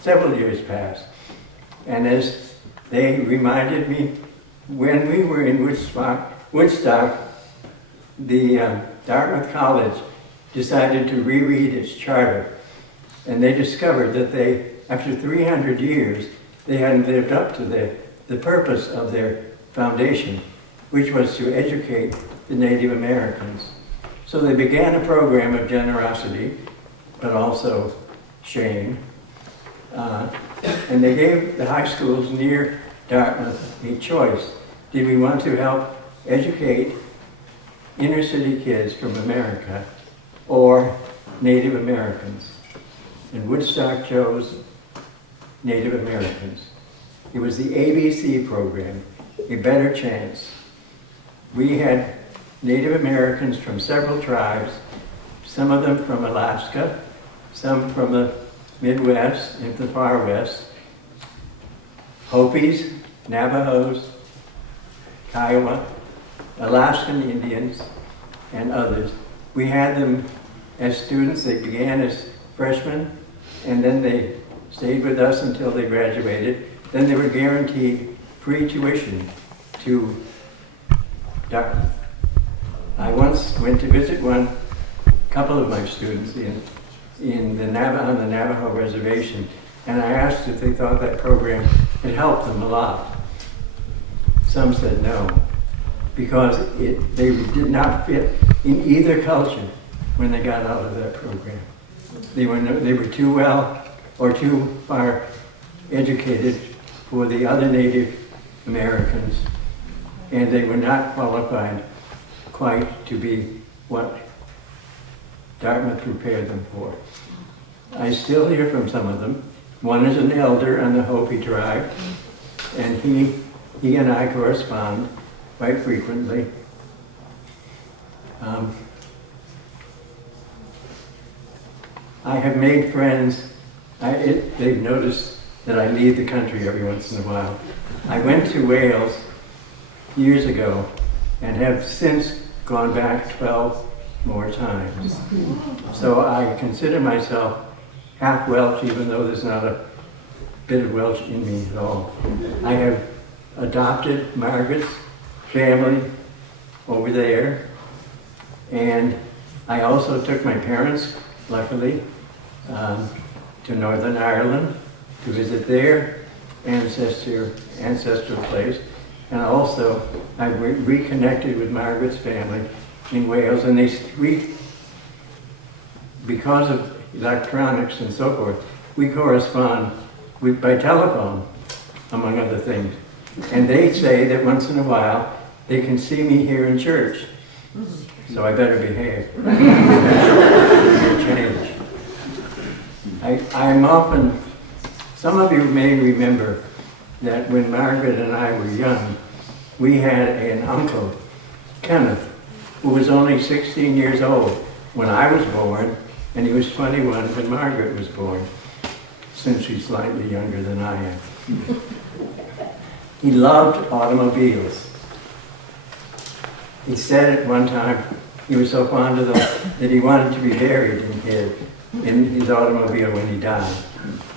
several years passed. And as they reminded me, when we were in Woodstock, the Dartmouth College decided to reread its charter. And they discovered that they, after 300 years, they hadn't lived up to the purpose of their foundation, which was to educate the Native Americans. So they began a program of generosity, but also shame. And they gave the high schools near Dartmouth a choice. Did we want to help educate inner city kids from America or Native Americans? And Woodstock chose Native Americans. It was the ABC program, a better chance. We had Native Americans from several tribes, some of them from Alaska, some from the Midwest and the far west, Hopis, Navajos, Kiowa, Alaskan Indians, and others. We had them as students. They began as freshmen, and then they stayed with us until they graduated. Then they were guaranteed free tuition to Dartmouth. I once went to visit a couple of my students on the Navajo reservation, and I asked if they thought that program had helped them a lot. Some said no, because they did not fit in either culture when they got out of that program. They were too well or too far educated for the other Native Americans, and they were not qualified quite to be what Dartmouth prepared them for. I still hear from some of them. One is an elder on the Hopi tribe, and he and I correspond quite frequently. I have made friends. They've noticed that I leave the country every once in a while. I went to Wales years ago and have since gone back 12 more times. So I consider myself half Welsh, even though there's not a bit of Welsh in me at all. I have adopted Margaret's family over there, and I also took my parents, luckily, to Northern Ireland to visit their ancestral place, and also I reconnected with Margaret's family in Wales, and because of electronics and so forth, we correspond by telephone, among other things. And they say that once in a while they can see me here in church, so I better behave. Change. I'm often, some of you may remember that when Margaret and I were young, we had an uncle, Kenneth, who was only 16 years old when I was born, and he was 21 when Margaret was born, since she's slightly younger than I am. He loved automobiles. He said at one time he was so fond of them that he wanted to be buried in his automobile when he died.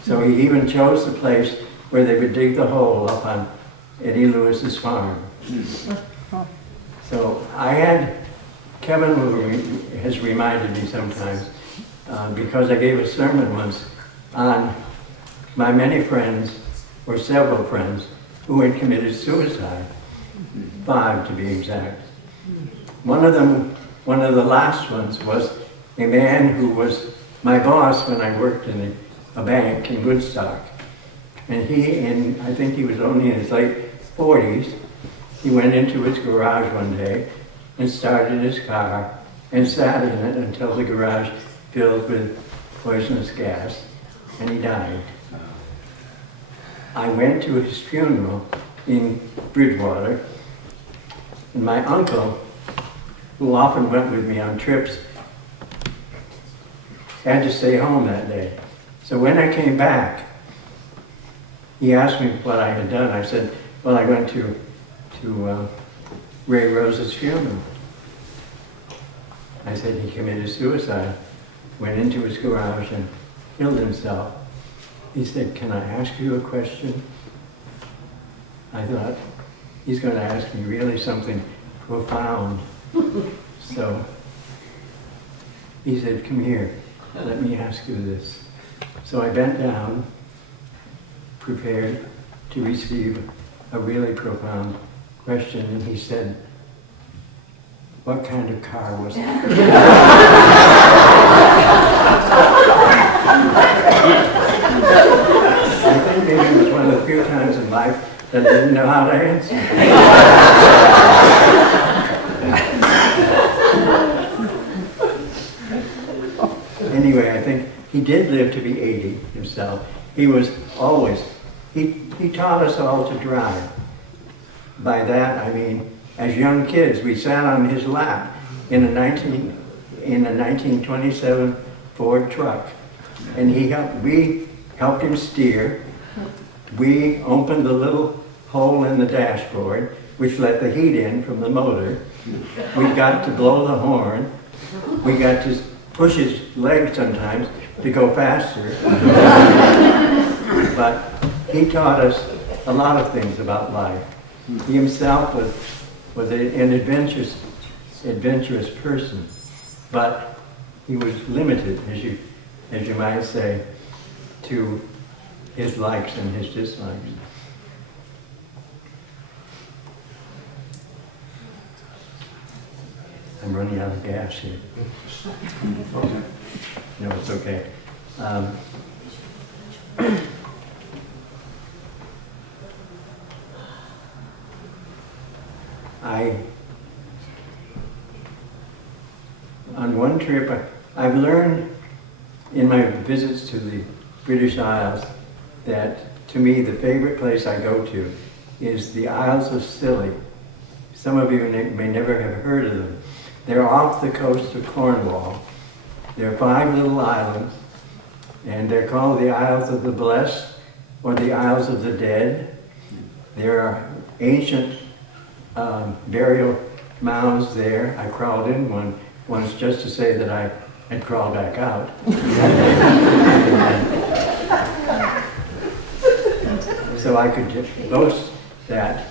So he even chose the place where they would dig the hole up on Eddie Lewis's farm. So Kevin has reminded me sometimes, because I gave a sermon once on my many friends, or several friends, who had committed suicide, 5 to be exact. One of the last ones was a man who was my boss when I worked in a bank in Woodstock. And I think he was only in his late 40s, he went into his garage one day and started his car and sat in it until the garage filled with poisonous gas, and he died. I went to his funeral in Bridgewater, and my uncle, who often went with me on trips, had to stay home that day. So when I came back, he asked me what I had done. I said, well, I went to Ray Rose's funeral. I said, he committed suicide. went into his garage and killed himself. He said, "Can I ask you a question?" I thought, he's going to ask me really something profound. So he said, "Come here, let me ask you this." So I bent down, prepared to receive a really profound question, and he said, "What kind of car was it?" I think maybe it was one of the few times in life that I didn't know how to answer. Anyway, I think he did live to be 80 himself. He was always, he taught us all to drive. By that I mean, as young kids, we sat on his lap in a 1927 Ford truck, and we helped him steer. We opened the little hole in the dashboard, which let the heat in from the motor. We got to blow the horn. We got to push his leg sometimes to go faster. But he taught us a lot of things about life. He himself was an adventurous person, but he was limited, as you might say, to his likes and his dislikes. I'm running out of gas here. No, it's okay. On one trip, I've learned in my visits to the British Isles that, to me, the favorite place I go to is the Isles of Scilly. Some of you may never have heard of them. They're off the coast of Cornwall. There are 5 little islands, and they're called the Isles of the Blessed or the Isles of the Dead. There are ancient burial mounds there. I crawled in one once just to say that I had crawled back out. So I could just boast that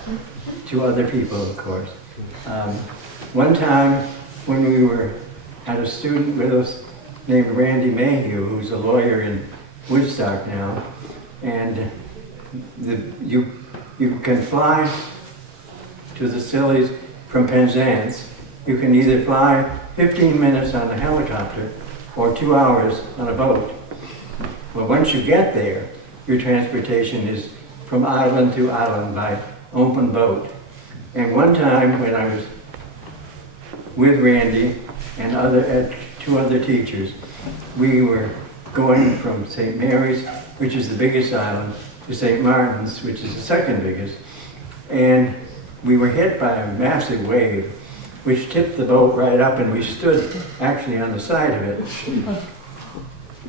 to other people, of course. One time when we had a student with us named Randy Mayhew, who's a lawyer in Woodstock now, and you can fly to the Scillies from Penzance. You can either fly 15 minutes on a helicopter or 2 hours on a boat. Well, once you get there, your transportation is from island to island by open boat. And one time when I was with Randy and 2 other teachers, we were going from St. Mary's, which is the biggest island, to St. Martin's, which is the second biggest. And we were hit by a massive wave, which tipped the boat right up, and we stood actually on the side of it.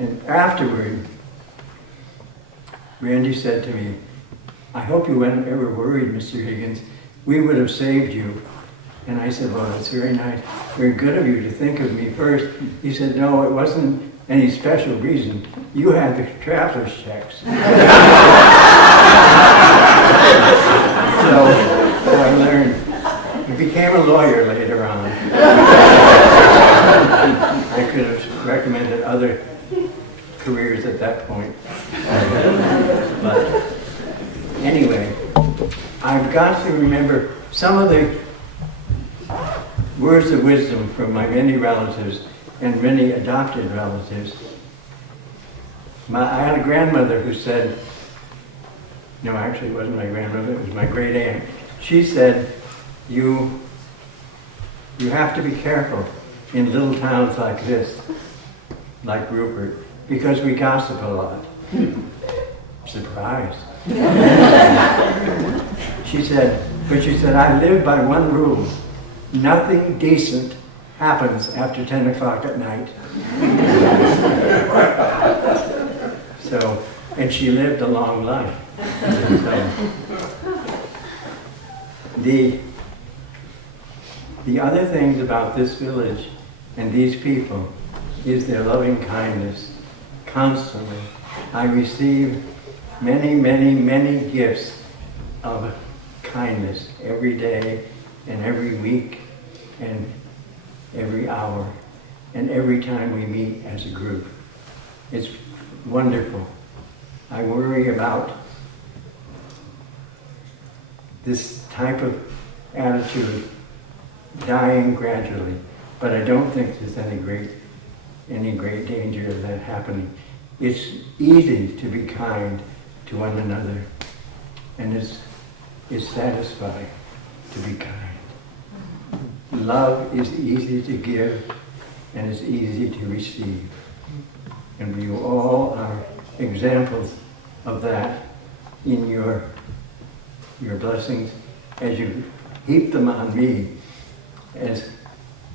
And afterward, Randy said to me, "I hope you weren't ever worried, Mr. Higgins. We would have saved you." And I said, "Well, it's very nice, very good of you to think of me first." He said, "No, it wasn't any special reason. You had the traveler's checks." So I learned. He became a lawyer later on. I could have recommended other careers at that point. But anyway, I've got to remember some of the words of wisdom from my many relatives and many adopted relatives. I had a grandmother who said, no, actually it wasn't my grandmother, it was my great aunt. She said, you have to be careful in little towns like this, like Rupert, because we gossip a lot. Surprise. She said, I live by one rule. Nothing decent happens after 10 o'clock at night. So, and she lived a long life. So, the other things about this village and these people is their loving kindness. Constantly, I receive many, many, many gifts of kindness every day and every week and every hour and every time we meet as a group. It's wonderful. I worry about this type of attitude dying gradually, but I don't think there's any great danger of that happening. It's easy to be kind to one another, and it's satisfying to be kind. Love is easy to give, and it's easy to receive. And you all are examples of that in your blessings as you heap them on me, as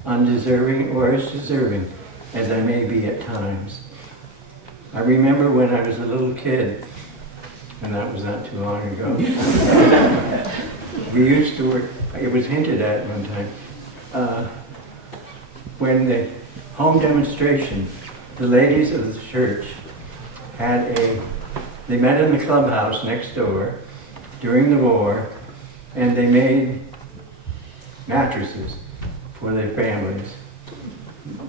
undeserving or as deserving as I may be at times. I remember when I was a little kid, and that was not too long ago, we used to work, it was hinted at one time, when the home demonstration, the ladies of the church they met in the clubhouse next door during the war, and they made mattresses for their families.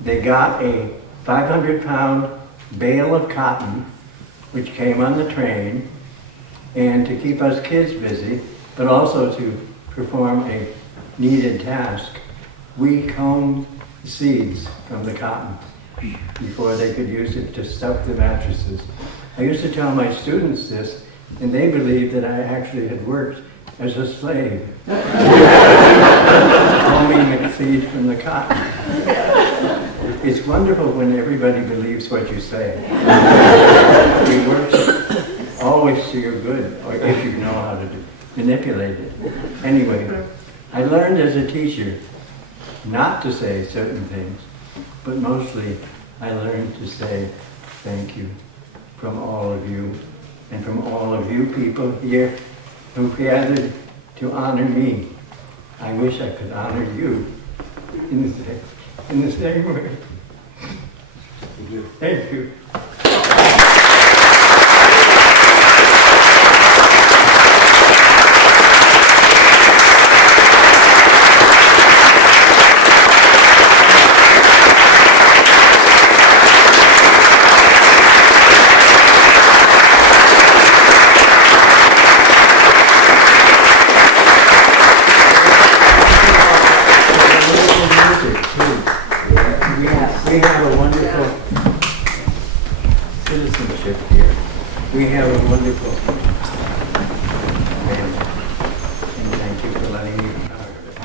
They got a 500-pound bale of cotton, which came on the train, and to keep us kids busy, but also to perform a needed task, we combed the seeds from the cotton before they could use it to stuff the mattresses. I used to tell my students this, and they believed that I actually had worked as a slave, combing the seeds from the cotton. It's wonderful when everybody believes what you say. It works always to your good, or if you know how to manipulate it. Anyway, I learned as a teacher not to say certain things, but mostly I learned to say thank you from all of you, and from all of you people here who gathered to honor me. I wish I could honor you in the same way. Thank you. We have a wonderful citizenship here. We have a wonderful family. And thank you for letting me be part of it.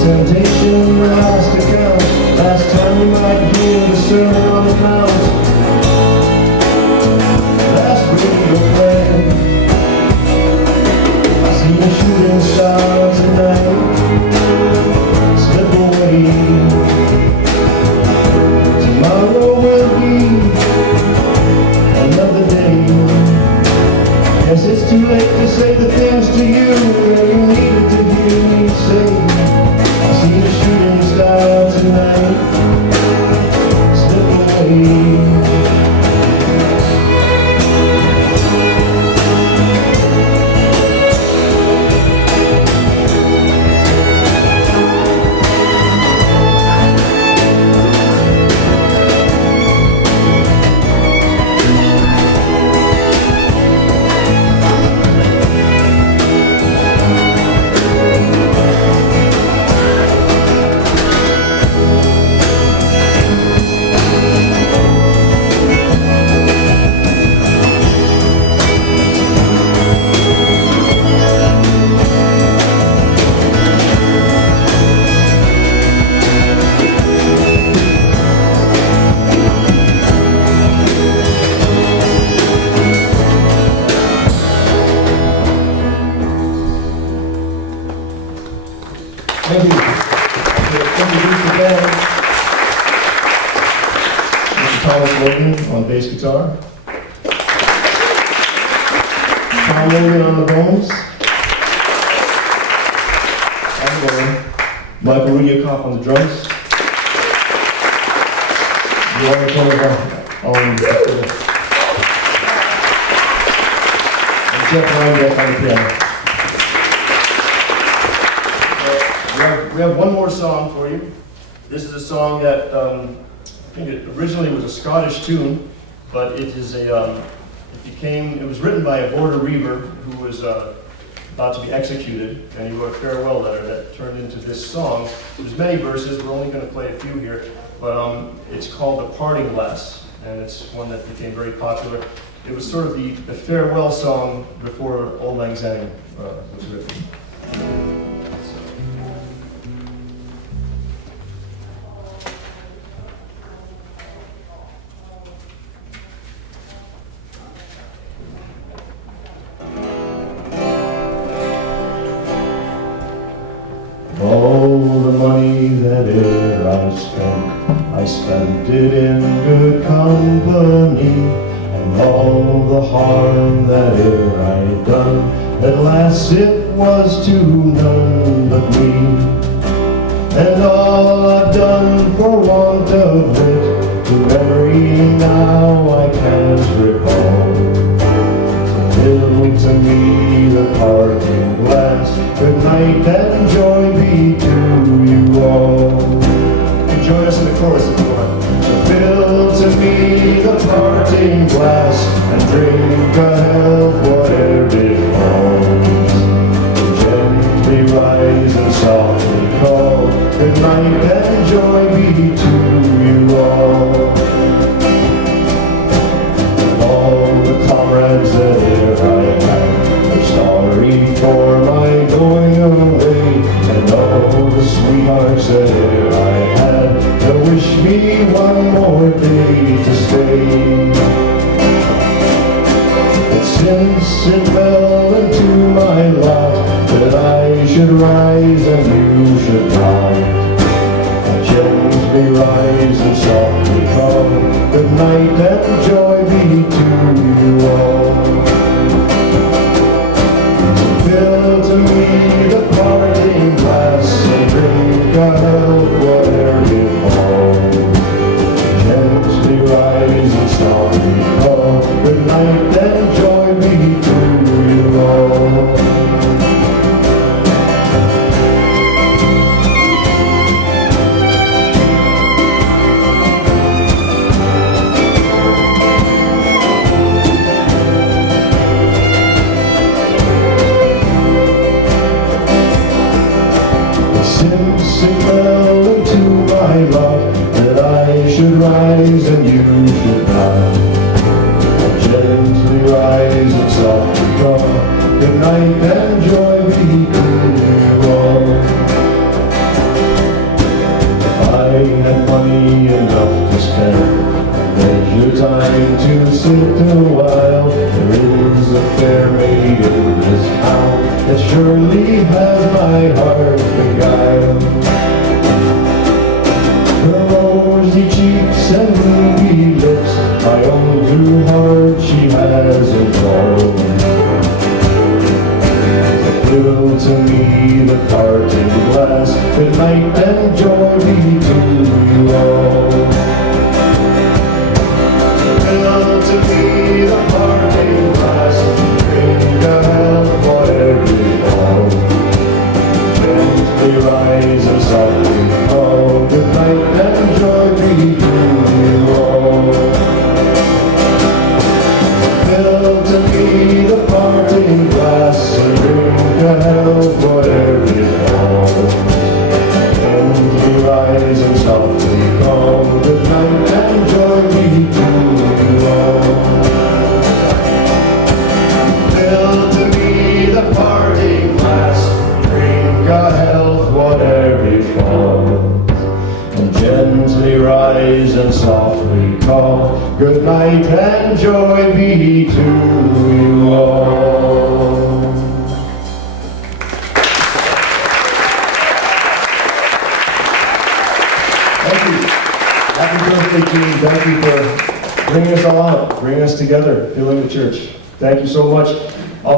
Temptation, last account, last time you might hear the Sermon on the Mount. Last radio play. I see the shooting stars at night slip away. Tomorrow will be another day. Guess it's too late to say the things to you that you needed to hear me say. I see the shooting stars at night slip away. Thank you. Introduce the band. Mr. Thomas Logan on bass guitar. Tom Logan on the drums. Michael Rudiakoff on the drums. Joanna Konoga on the fiddle. And Jeff Reinbeck on the piano. We have one more song for you. This is a song that I think it originally was a Scottish tune, but it is it was written by a border reaver who was about to be executed, and he wrote a farewell letter that turned into this song. There's many verses. We're only going to play a few here, but it's called "The Parting Glass," and it's one that became very popular. It was sort of the farewell song before Auld Lang Syne was written. All the money that e'er I spent it in good company, and all the harm that e'er I done, at last it was to none but me. And all I've done for want of wit, to memory now I can't recall. Fill to me the parting glass, good night and joy be to you all. Join us in the chorus if you want. Fill to me the parting glass, and drink a health whatever it falls. Gently rise and softly call, good night and joy be to you all. All the comrades that e'er I had are sorry for my going away, and all the sweethearts that e'er I had that wish me one more day to stay. But since it fell into my lot that I should rise and you should not, I gently rise and softly call, good night and joy be to you all. Fill to me the parting glass, and drink a health whatever it falls. Gently rise and softly call, good night and joy be to you all. to spend. Leisure time to sit a while. There is a fair maid in this town that surely has my heart beguiled. Her rosy cheeks and ruby lips, my own true heart she has enthralled. Fill to me the parting glass, good night and joy be to you all. Fill to me the parting glass, drink a health for every fall. Gently rise and softly fall, good night and joy be to you all. Fill to me the parting glass and drink a health for every fall. Gently rise and softly call, good night and joy be to you all. Fill to me the parting glass, drink a health whatever befalls, and gently rise and softly call, good night and joy be to you all. Thank you. Happy birthday, Gene. Thank you for bringing us all out, bringing us together, filling the church. Thank you so much. I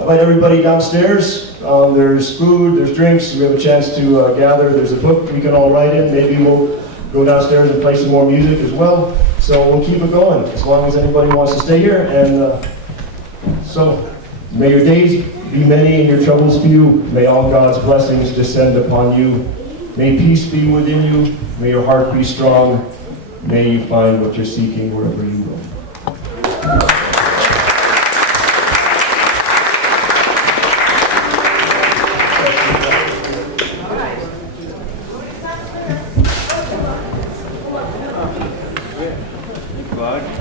invite everybody downstairs. There's food, there's drinks. We have a chance to gather. There's a book we can all write in. Maybe we'll go downstairs and play some more music as well. So we'll keep it going as long as anybody wants to stay here. And so may your days be many and your troubles few. May all God's blessings descend upon you. May peace be within you. May your heart be strong. May you find what you're seeking wherever you go. God.